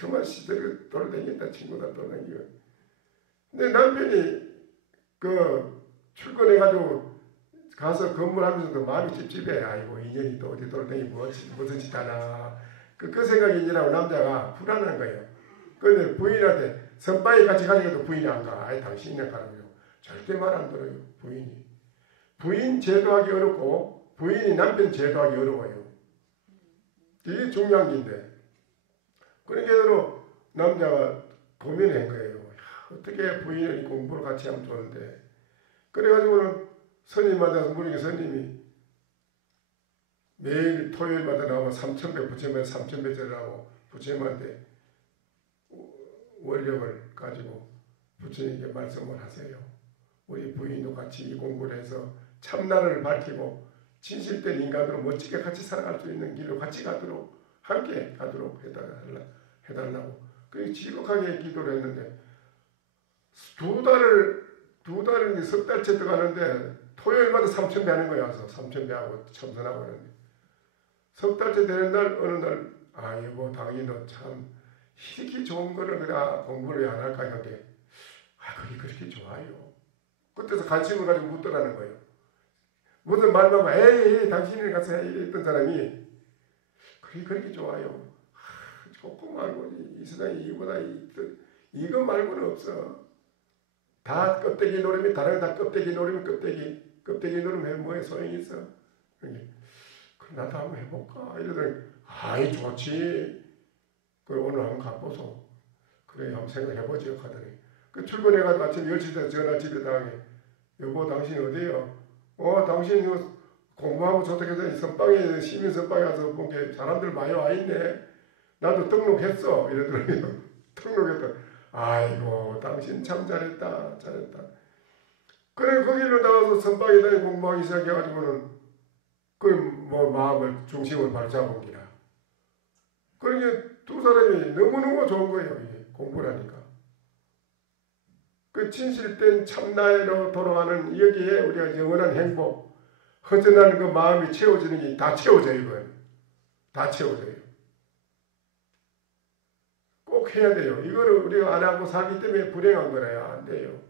정말 시대를 돌아다녔다 친구들 돌아다니고. 근데 남편이 출근해가지고 가서 근무하면서도 마음이 찝찝해. 아이고 인연이 또 어디 돌아다니고 무슨 짓 하나. 그 생각이 이제라고 남자가 불안한 거예요. 그런데 부인한테 선바에 같이 가니까도 부인이 안 가. 아이 당신이나 가라고요. 절대 말 안 들어요. 부인이. 부인 제도하기 어렵고 부인이 남편 제도하기 어려워요. 이게 중요한 게인데. 그러니까 남자가 고민한 거예요. 어떻게 부인이 공부를 같이 하면 좋은데. 그래가지고는 스님 만나서 물으니까 스님이 매일 토요일마다 나오면 3,000배 부처님한테 3,000배째를 하고 부처님한테 원력을 가지고 부처님께 말씀을 하세요. 우리 부인도 같이 이 공부를 해서 참나를 밝히고 진실된 인간으로 멋지게 같이 살아갈 수 있는 길로 같이 가도록 함께 가도록 해달라고 그렇게 지극하게 기도를 했는데 두 달을 석 달째 들어가는데 토요일마다 3,000배 하는 거야. 3,000배 하고 참선하고 하는데 석 달째 되는 날 어느 날 아이고 당연히 너 참 이렇게 좋은 거를 그냥 공부를 왜 안 할까 하는데 그게 그렇게 좋아요. 그때서 관심을 가지고 묻더라는 거예요. 무슨 말만 에이 당신이 가서 해 이랬던 사람이 그게 그렇게 좋아요. 조금 말고 이 세상에 이거보다 이거 말고는 없어. 다 껍데기 노름이 다른 다 껍데기 노름이 껍데기 노름 뭐에 소용이 있어. 그러니 나도 한번 해볼까 이러더니 아이 좋지. 그 오늘 한번 가보소. 그래 한번 생각해보지 하더니 그 출근해가지고 아침 10시 때 전화 집에 당하게 여보 당신 어디에요? 당신 공부하고 저택에서 선방에 시민 선방에 가서 본 게 사람들 많이 와 있네. 나도 등록했어. 이러더니 등록했다. 아이고 당신 참 잘했다. 그래 거기로 나와서 선방에 다니 공부하기 시작해가지고는 뭐 마음을 중심을 바로 잡은 기라. 그러니까 두 사람이 너무너무 좋은 거예요. 이게 공부를 하니까. 그 진실된 참나로 돌아가는 여기에 우리가 영원한 행복, 허전한 그 마음이 채워지는 게 다 채워져요. 이건. 다 채워져요. 꼭 해야 돼요. 이거를 우리가 안 하고 살기 때문에 불행한 거라야 안 돼요.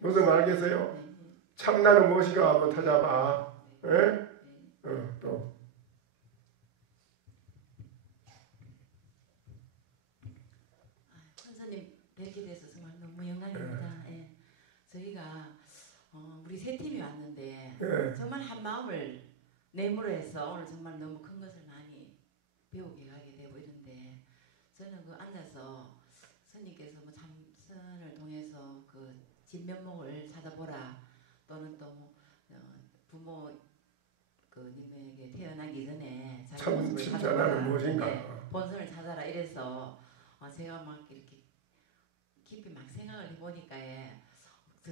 무슨 말 알겠어요? 참나는 무엇인가 한번 찾아봐. 예? 또. 권사님 뵙게 돼서 정말 너무 영광입니다. 예. 저희가 우리 세 팀이 왔는데 정말 한 마음을 내모로 해서 오늘 정말 너무 큰 것을 많이 배우게 가게 되고 이런데 저는 그 앉아서 스님께서 뭐 참선을 통해서 그 진면목을 찾아보라 또는 또 부모 님에게 태어나기 전에 참 진짜는 무엇인가 본성을 찾아라 이래서 제가 막 이렇게 깊이 막 생각을 해보니까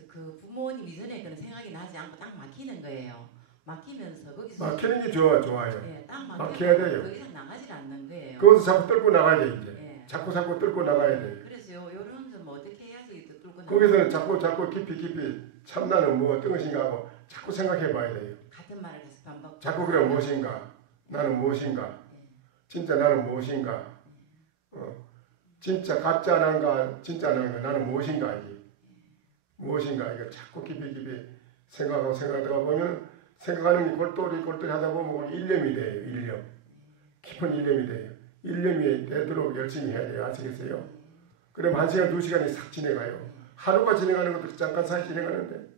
그 부모님 이전에 그런 생각이 나지 않고 딱 막히는 거예요. 막히면서 거기서 막히는 게 좋아요. 예, 딱 막혀야 돼요. 더 이상 나가질 않는 거예요. 거기서 자꾸 뚫고 나가야 돼 이제. 예. 자꾸 뚫고 나가야 돼. 그래서 요런 좀 어떻게 해야지 또 뚫고 거기서는 자꾸 깊이 참나는 뭐 어떤 것인가 하고 자꾸 생각해 봐야 돼요. 같은 말을 계속 반복. 자꾸 그래 무엇인가? 나는 무엇인가? 진짜 나는 무엇인가? 진짜 가짜 난가 진짜 난가 나는 무엇인가 이게 무엇인가 이거 자꾸 깊이 생각하다 보면 생각하는 게 골똘히 하다 보면 일념이 돼요. 일념 깊은 일념이 돼요. 일념이 되도록 열심히 해야 돼요. 아시겠어요? 그럼 1시간 2시간이 싹 지나가요. 하루가 지나가는 것도 잠깐 사이 지나가는데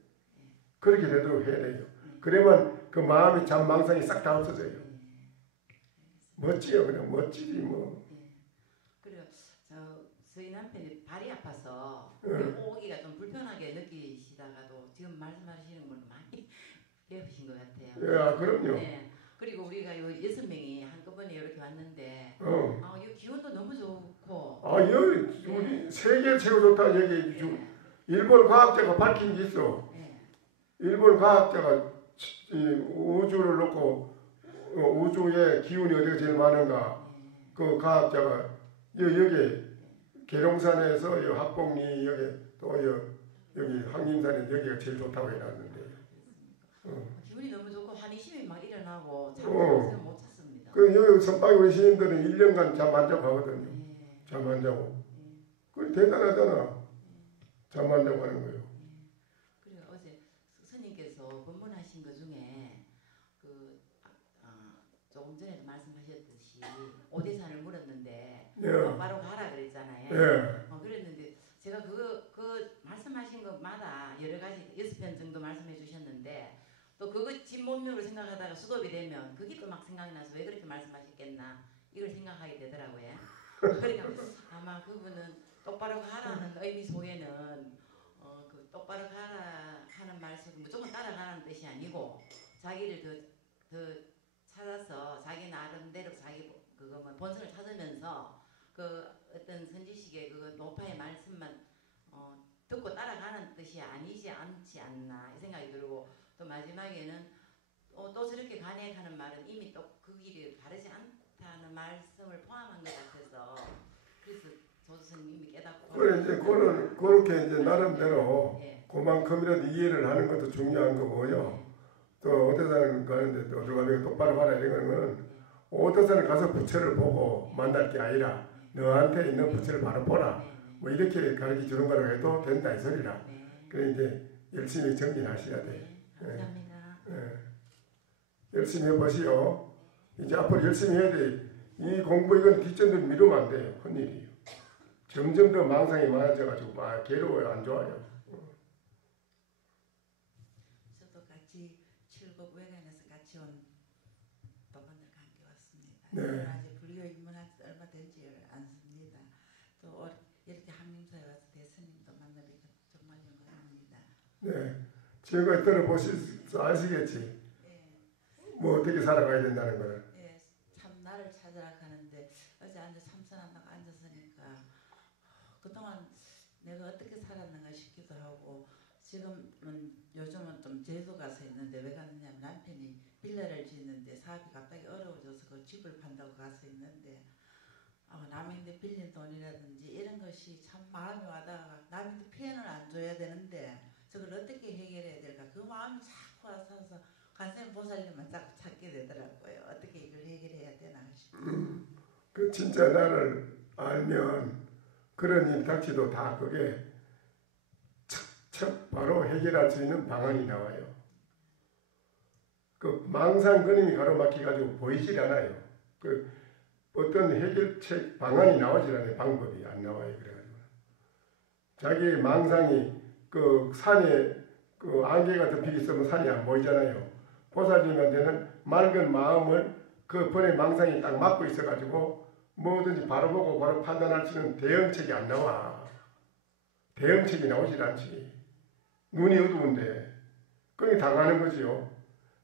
그렇게 되도록 해야 돼요. 그러면 그 마음이 잠망상이 싹 다 없어져요. 멋지요. 그냥 멋지지 뭐. 그리고 저희 남편이 발이 아파서 오기가 좀 불편하게 느끼시다가도 지금 말씀하시는 건 많이 배우신 것 같아요. 예, 그럼요. 네. 그리고 우리가 요 6명이 한꺼번에 이렇게 왔는데 이 기온도 너무 좋고 여기 우리 세계 최고 좋다 여기 일본 과학자가 밝힌 게 있어. 일본 과학자가 우주를 놓고 우주의 기운이 어디가 제일 많은가 그 과학자가 여기 계룡산에서 합봉리 여기 또 여기 황림산에 여기가 제일 좋다고 해놨는데 기분이 너무 좋고 환희심이 막 일어나고 잠을 못 잤습니다. 그 여기 선방에 우리 시인들은 1년간 잠 안 자고 하거든요. 잠 안 자고. 그게 대단하잖아. 잠 안 자고 하는 거예요. 그리고 어제 스님께서 법문하신 것 중에 조금 전에도 말씀하셨듯이 오대산을 물었는데 바로 가라 그랬잖아요. 그랬는데 제가 그 말씀하신 것마다 여러 가지 6편 정도 말씀해 주셨는데 또 그거 진문명을 생각하다가 수급이 되면 그게 또 막 생각이 나서 왜 그렇게 말씀하셨겠나 이걸 생각하게 되더라고요. 그러니까 아마 그분은 똑바로 가라는 의미 속에는 그 똑바로 가라 하는 말씀 무조건 따라가라는 뜻이 아니고 자기를 더 찾아서 자기 나름대로 자기 그거 뭐 본성을 찾으면서 그 어떤 선지식의 그 노파의 말씀만 듣고 따라가는 뜻이 아니지 않지 않나 이 생각이 들고 또 마지막에는 또 저렇게 간행하는 말은 이미 또 그 길이 바르지 않다는 말씀을 포함한 것 같아서 그래서 조수님 이미 깨닫고 그래 이제 그렇게 이제 나름대로 그만큼이라도 이해를 하는 것도 중요한 거고요. 또 오대산 가는데 또 들어가면 똑바로 가라 이런 거는 오대산을 가서 부처를 보고 만날 게 아니라 너한테 있는 부처를 바로 보라 뭐 이렇게 가르쳐 주는 거라고 해도 된다 이 소리라. 그래 이제 열심히 정진하셔야 돼. 감사합니다. 열심히 해보시오. 이제 앞으로 열심히 해야 돼. 이 공부 이건 뒷전들 미루면 안 돼요. 큰일이에요. 점점 더 망상이 많아져가지고 막 괴로워요. 안 좋아요. 저도 같이 7급 외관에서 같이 온 법원을 관계 왔습니다. 네. 아직 불교 입문한 지 얼마 되지 않습니다. 또 이렇게 한림사에 와서 대스님도 만나뵙고 정말 영광입니다. 네. 지금까지 들어보셔서 아시겠지. 뭐 어떻게 살아가야 된다는 거를. 참 나를 찾아라 하는데 어제 참선한다고 앉았으니까 그동안 내가 어떻게 살았는가 싶기도 하고 지금은 요즘은 좀 제주 가서 있는데 왜 갔느냐면 남편이 빌라를 짓는데 사업이 갑자기 어려워져서 그 집을 판다고 가서 있는데 남인데 빌린 돈이라든지 이런 것이 참 마음이 와닿아 남인데 피해는 안 줘야 되는데 저걸 어떻게 해결해야 될까 그 마음이 자꾸 와서 관세음 보살님만 자꾸 찾게 되더라고요. 어떻게 이걸 해결해야 되나 싶어요. 그 진짜 나를 알면 그런 일 닥치도 다 그게 척척 바로 해결할 수 있는 방안이 나와요. 그 망상 그림이 가로막히 가지고 보이질 않아요. 그 어떤 해결책 방안이 나오질 않아요. 방법이 안 나와요. 그래가지고 자기 망상이 그 산에 그 안개가 덮이기 있으면 산이 안 보이잖아요. 보살님한테는 맑은 마음을 그 번의 망상이 딱 막고 있어가지고 뭐든지 바로 보고 바로 판단할 수 있는 대응책이 안 나와. 대응책이 나오질 않지. 눈이 어두운데 그게 당하는 거지요.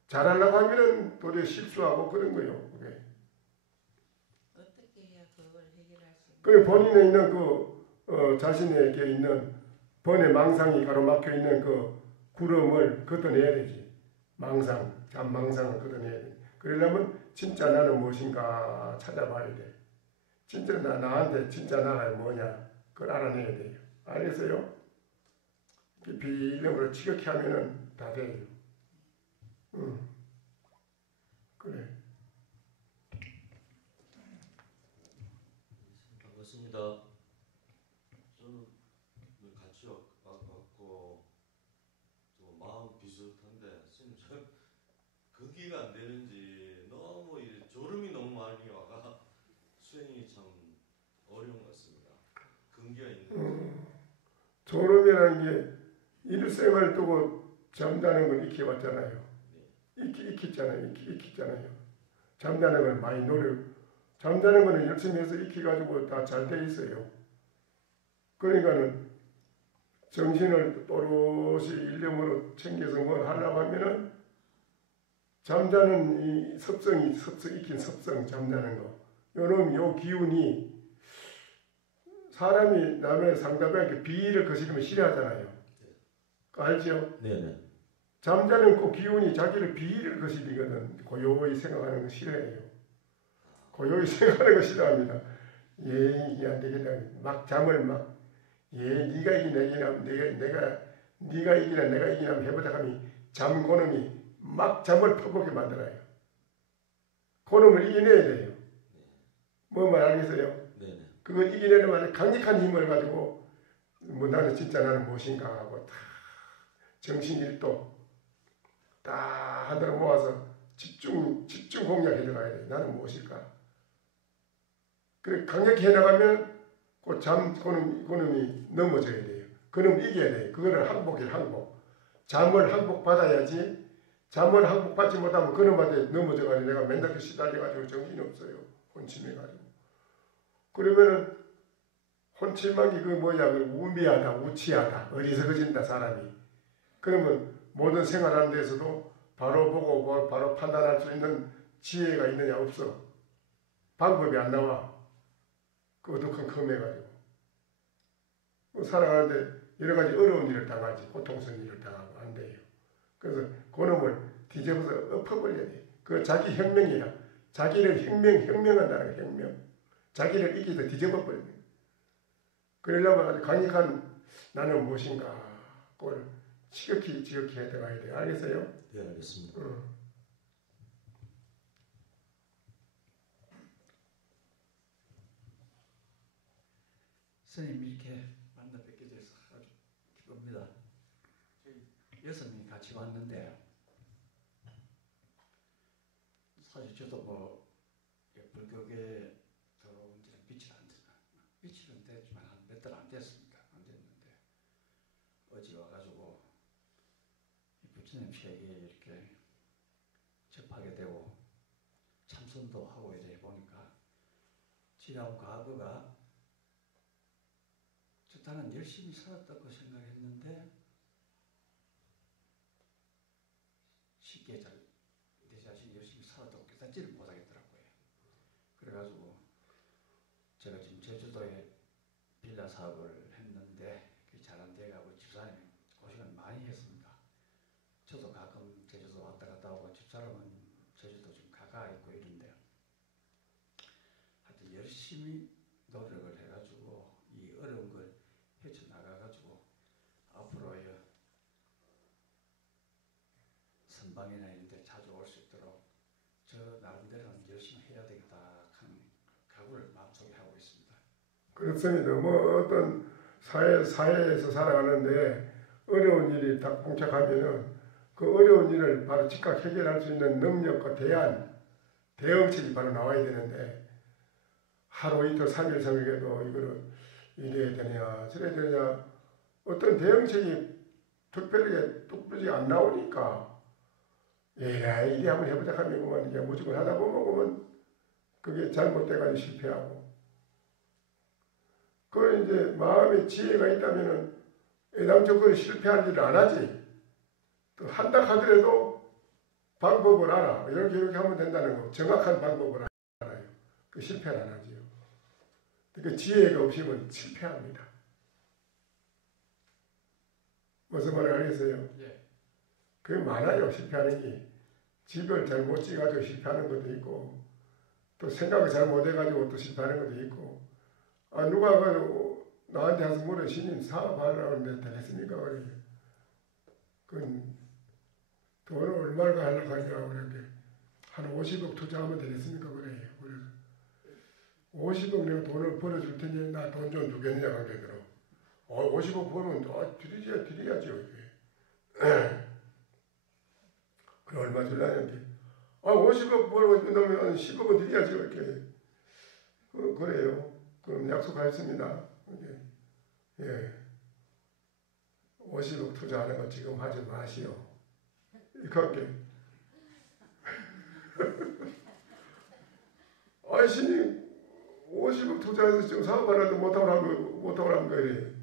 잘하려고 하면은 도리어 실수하고 그런 거예요. 그게. 어떻게 해야 그걸 해결할 수 있는? 그 본인에 있는 자신에게 있는 번의 망상이 가로막혀 있는 그 구름을 걷어내야 되지. 잠망상을 걷어내야 돼. 그러려면 진짜 나는 무엇인가 찾아봐야 돼. 진짜 나한테 진짜 나가 뭐냐 그걸 알아내야 돼요. 알겠어요? 비일념으로 지극히 하면은 다 돼요. 그래. 반갑습니다. 저는 같이 왔고 좀 마음 비슷한데 선생님 저 거기가 안 되는지 너무 졸음이 너무 많이 와가 수행이 참 어려운 것 같습니다. 근기가 있는 졸음이라는 게 일생을 두고 잠자는 걸 익혀봤잖아요. 익혔잖아요. 잠자는 걸 많이 잠자는 거는 열심히 해서 익혀가지고 다 잘 돼 있어요. 그러니까는 정신을 또렷이 일념으로 챙겨서 뭘 하려고 하면은 잠자는 이 익힌 습성 잠자는 거. 요 기운이 사람이 남의 상대방에게 비위를 거스르면 싫어하잖아요. 알죠? 네네. 잠자는 그 기운이 자기를 비위를 거스리거든. 고요히 생각하는 거 싫어해요. 고요히 생각하는 거 싫어합니다. 이게 안 되겠다. 막 잠을 네가 이기나 네가 이기나 내가 이기나 해보자 하면 잠 고놈이 막 잠을 퍼보게 만들어요. 고놈을 이겨내야 돼요. 뭐 말하겠어요? 네네. 그걸 이기내려면 강력한 힘을 가지고 나는 무엇인가 하고 다 정신일도 다 하늘을 모아서 집중 공략해 들어가야 돼. 나는 무엇일까? 그래 강력히 해나가면 그놈이 넘어져야 돼요. 그놈 이겨야 돼요. 그거를 항복. 잠을 항복받아야지. 잠을 항복받지 못하면 그놈한테 넘어져가지고 내가 맨날 시달려가지고 정신이 없어요. 혼침해가지고. 그러면은 혼칠만 게 우미하다, 우치하다, 어리석어진다 사람이. 그러면 모든 생활하는 데서도 바로 보고 바로 판단할 수 있는 지혜가 있느냐 없어. 방법이 안 나와. 그 어두컴컴해가지고. 살아가는데 여러 가지 어려운 일을 당하지. 고통스러운 일을 당하고 안 돼요. 그래서 그놈을 뒤집어서 엎어버려야 돼. 그 자기 혁명이라. 자기를 혁명한다는 거야. 혁명. 자기를 이기서 뒤집어버려야 돼. 그러려면 아주 강력한 나는 무엇인가. 그걸 지극히 해 들어가야 돼. 알겠어요? 네, 알겠습니다. 선생님 이렇게 만나 뵙게 돼서 아주 기쁩니다. 저희 6명이 같이 왔는데 사실 저도 불교계 들어온 지는 며칠은 됐지만 한 몇 달 안 됐습니다. 안 됐는데 어제 와가지고 부처님 세계에 이렇게 접하게 되고 참선도 하고 이래 보니까 지나온 과거가 나는 열심히 살았다고 생각했는데 쉽게 내 자신이 열심히 살았다고 깨닫지를 못하겠더라고요. 그래가지고 제가 지금 제주도에 빌라 사업을 했는데 그게 잘 안 돼가고 집사람이 고생을 많이 했습니다. 저도 가끔 제주도 왔다 갔다 오고 집사람은 제주도 좀 가까이 있고 이런데 하여튼 열심히 노력을 해가지고 이 어려운 걸 헤쳐나가가지고 앞으로의 선방이나 이런 데 자주 올 수 있도록 저 나름대로는 열심히 해야 되겠다 하는 각오를 마음속에 하고 있습니다. 그렇습니다. 어떤 사회에서 살아가는데 어려운 일이 딱 봉착하면은 그 어려운 일을 바로 즉각 해결할 수 있는 능력과 대응책이 바로 나와야 되는데 하루 이틀 3일 3일에도 이거를 이래야 되냐 저래야 되냐 어떤 대응책이 특별히 안 나오니까 이래 한번 해보자 하면 그만 이게 무조건 하다 보면 그게 잘못돼가지고 실패하고 그걸 이제 마음에 지혜가 있다면은 애당초 실패할 일을 안 하지 또 한다 하더라도 방법을 알아 이렇게 하면 된다는 거 정확한 방법을 알아요 그 실패를 안 하지요. 그 지혜가 없으면 실패합니다. 무슨 말을 알겠어요? 예. 그게 많아요. 실패하는 게. 집을 잘못 지어가지고 실패하는 것도 있고 또 생각을 잘 못해가지고 또 실패하는 것도 있고 누가 나한테 와서 물어 신임 사업하려고 하는데 되겠습니까? 그래. 그건 돈을 얼마나 하려고 하냐고 그러는데 한 50억 투자하면 되겠습니까? 그래요. 그래서 50억 내가 돈을 벌어줄 테니 나 돈 좀 주겠냐 그러더라고. 50억 벌면 드려야죠. 그럼 얼마 줄라는데 50억 벌고 그러면 10억은 드려야죠. 이렇게. 그래요. 그럼 약속하였습니다. 예. 50억 투자하는 거 지금 하지 마시오. 이렇게. 신이 50억 투자해서 지금 사업하는데 못하고 하는 거예요.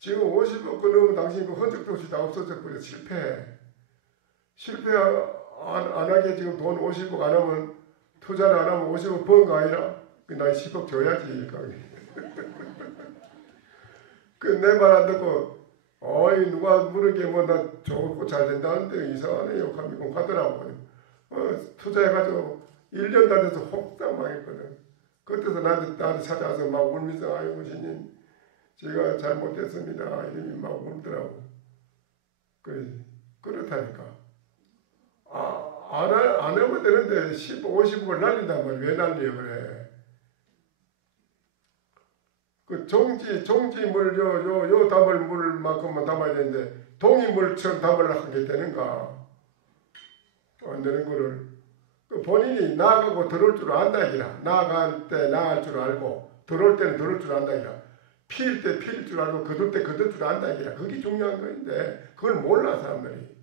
지금 50억 넣으면 당신 그 흔적도 없이 다 없어져 버려. 실패 안 하게 지금 돈 50억 안 하면 투자를 안 하면 50억 번 거 아니라 나 10억 줘야지. 내 말 안 듣고 누가 물은 게 뭐 나 좋고 잘 된다는데 이상하네 욕하면 가더라고. 투자해가지고 1년도 안 돼서 혹딱 망했거든. 그때서 나한테 찾아와서 막 울면서 아이고 신님 제가 잘못했습니다. 이름이 막 울더라고. 그렇다니까. 안 하면 되는데 50억을 날린단 말이야. 왜 날려 그래. 그 종지물 요 담을 물만큼만 담아야 되는데 동이물처럼 담으려고 하게 되는가. 안 되는 거를 본인이 나아가고 들어올 줄 안다기라. 나아갈 때 나아갈 줄 알고 들어올 때는 들어올 줄 안다기라. 필 때 필 줄 알고 거둘 때 거둘 줄 안다기라. 그게 중요한 거인데 그걸 몰라 사람들이.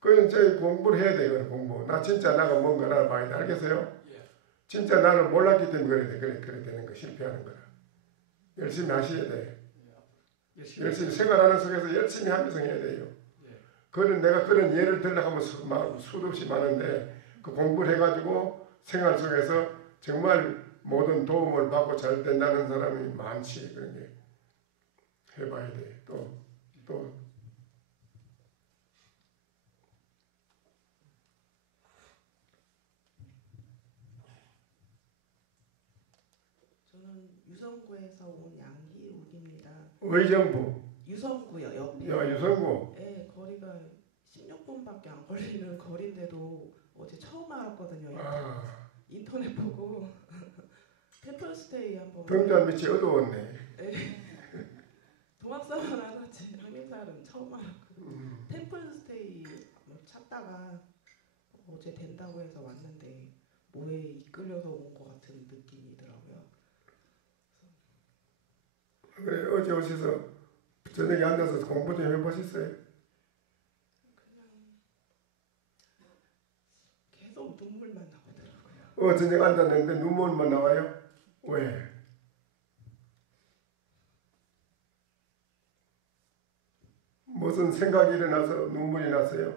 그건 저희 공부를 해야 돼요. 공부. 나 진짜 나가 뭔가 나를 봐야 돼. 알겠어요? 진짜 나를 몰랐기 때문에 그래 되는 거 실패하는 거라. 열심히 하셔야 돼. 열심히 생활하는 속에서 열심히 하면서 해야 돼요. 그거는 내가 그런 예를 들려고 하면 수도 없이 많은데 그 공부를 해가지고 생활 속에서 정말 모든 도움을 받고 잘 된다는 사람이 많지. 그런 게 해봐야 돼. 또 저는 유성구에서 온 양기욱입니다. 의정부. 유성구요. 옆에. 유성구. 네, 거리가 16분밖에 안 걸리는 거리인데도 어제 처음 알았거든요. 인터넷 보고 템플스테이 한번. 등잔 밑이 어두웠네. 네. 동학사만 알았지 한인사는 처음 알았거든요. 템플스테이 찾다가 어제 된다고 해서 왔는데 뭐에 이끌려서 온 것 같은 느낌이더라고요. 그래 어제 오셔서 저녁에 앉아서 공부 좀 해보셨어요? 그냥 계속 눈물만 나오더라고요. 저녁에 앉았는데 눈물만 나와요? 왜? 무슨 생각이 일어나서 눈물이 났어요?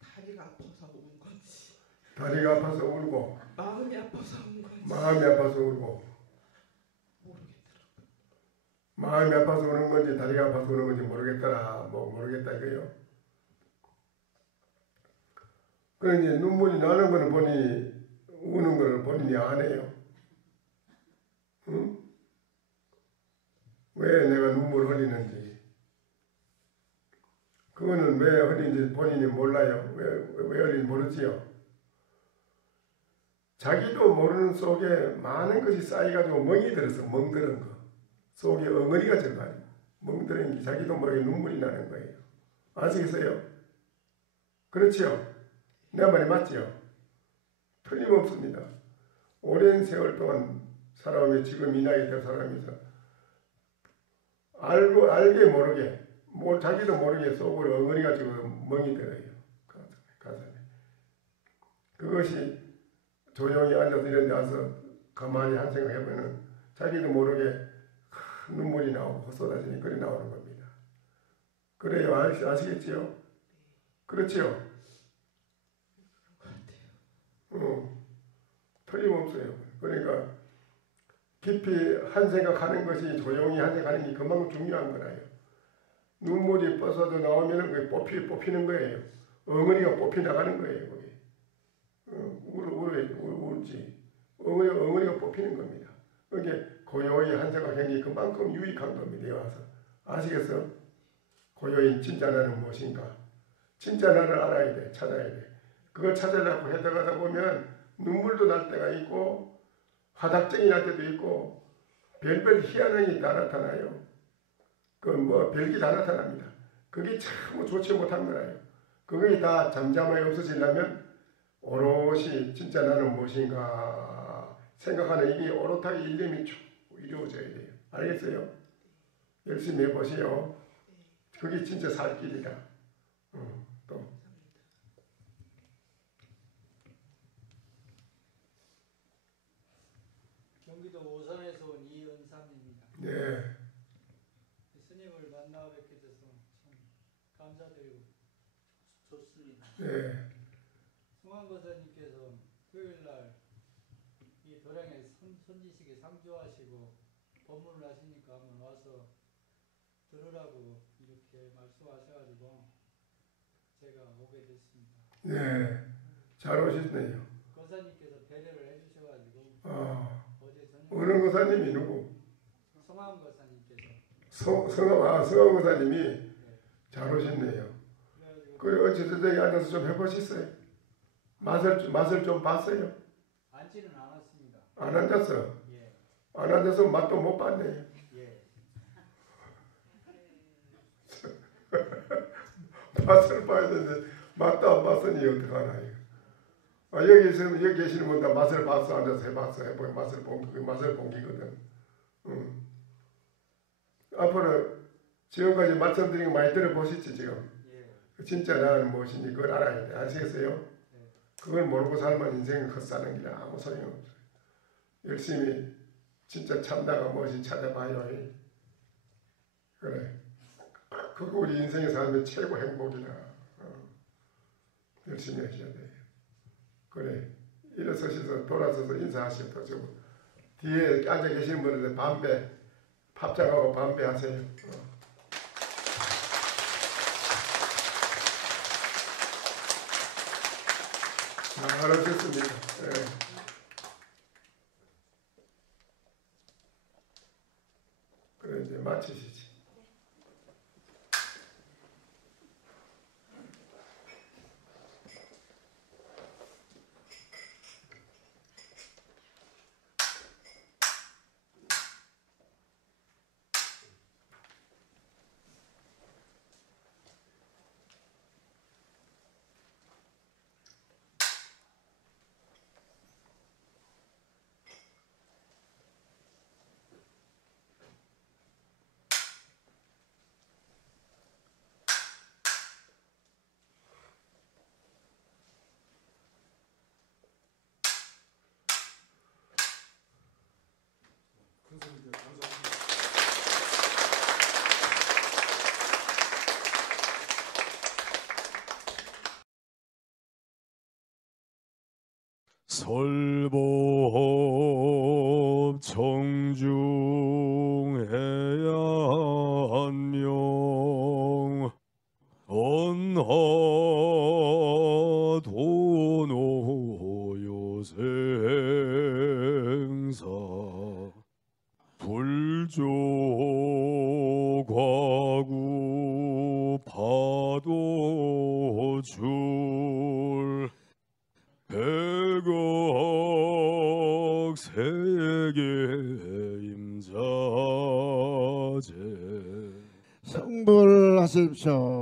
다리가 아파서 운 건지. 다리가 아파서 울고. 마음이 아파서 운 건지. 마음이 아파서 울고. 모르겠더라고요. 마음이 아파서 우는 건지 다리가 아파서 우는 건지 모르겠다 이거요. 그러니 눈물이 나는 거는 본인이 우는 거는 본인이 안 해요. 응? 왜 내가 눈물을 흘리는지. 그거는 왜 흘리는지 본인이 몰라요. 왜 흘리는지 모르지요. 자기도 모르는 속에 많은 것이 쌓여가지고 멍이 들어서 멍들은 거. 속에 엉어리가 들어가지고 멍들은 게 자기도 모르게 눈물이 나는 거예요. 아시겠어요? 그렇지요? 내 말이 맞지요? 틀림없습니다. 오랜 세월 동안 살아오며 지금 이 나이 때 살아가면서 알게 모르게 자기도 모르게 속으로 엉어리가 지금 멍이 들어요. 가슴에. 그것이 조용히 앉아서 이런 데 와서 가만히 한 생각 해보면 자기도 모르게 눈물이 나오고 쏟아지니 그리 나오는 겁니다. 그래요. 아시겠지요? 그렇지요? 틀림없어요. 그러니까 깊이 한 생각하는 것이 조용히 한 생각하는 게 그만큼 중요한 거라요. 눈물이 뻗어도 나오면 그게 뽑히는 거예요. 엉덩이가 뽑히 나가는 거예요. 그게. 울지. 엉덩이가 뽑히는 겁니다. 그게 고요히 한 생각하는 게 그만큼 유익한 겁니다. 와서 아시겠어? 고요히 진짜 나는 무엇인가? 진짜 나를 알아야 돼. 찾아야 돼. 그걸 찾으려고 해나가다 보면 눈물도 날 때가 있고 화닥증이 날 때도 있고 별별 희한한 게 다 나타나요. 그 뭐 별게 다 나타납니다. 그게 참 좋지 못한 거라요. 그게 다 잠잠하게 없어지려면 오롯이 진짜 나는 무엇인가 생각하는 이게 오롯하게 일념이 쭉 이루어져야 돼요. 알겠어요? 열심히 해보세요. 그게 진짜 살 길이다. 또 경기도 오산에서 온 이은삼입니다. 네. 스님을 만나 뵙게 돼서 참 감사드리고 좋습니다. 네. 송환거사님께서 토요일날 이 도량에 선지식에 상주하시고 법문을 하시니까 한번 와서 들으라고 이렇게 말씀하셔가지고 제가 오게 됐습니다. 네. 잘 오셨네요. 거사님께서 배려를 해주셔가지고 어제 저녁 어느 거사님이 누구? 성함 거사님께서 성함 거사님이 잘 오셨네요. 그래 어째 저기 앉아서 좀 해보셨어요? 맛을 좀 봤어요? 앉지는 않았습니다. 안 앉았어? 예. 안 앉아서 맛도 못 봤네. 예. 맛을 봐야 되는데 맛도 안 봤으니 어떡하나 이거. 여기 계시는 분 다 맛을 봤어 앉아서 해봤어 해보면 맛을 본 기거든. 앞으로 지금까지 말씀드린 거 많이 들어보셨지 지금. 예. 진짜 나는 무엇인지 그걸 알아야 돼. 아시겠어요? 그걸 모르고 살면 인생은 헛사는 길에 아무 소용없어요. 열심히 진짜 참다가 무엇인지 찾아봐요. 그래. 그거 우리 인생의 삶의 최고 행복이다. 열심히 하셔야 돼요. 그래. 일어서셔서 돌아서서 인사하셔도 좀 뒤에 앉아 계시는 분들 반배 합장하고 반배하세요. 잘하셨습니다. 네. 그래 이제 마치시지. 설법 청중해야 한명 언하도노 요생사 불조과구 파도줄 백억 세계 임자제 성불하십시오.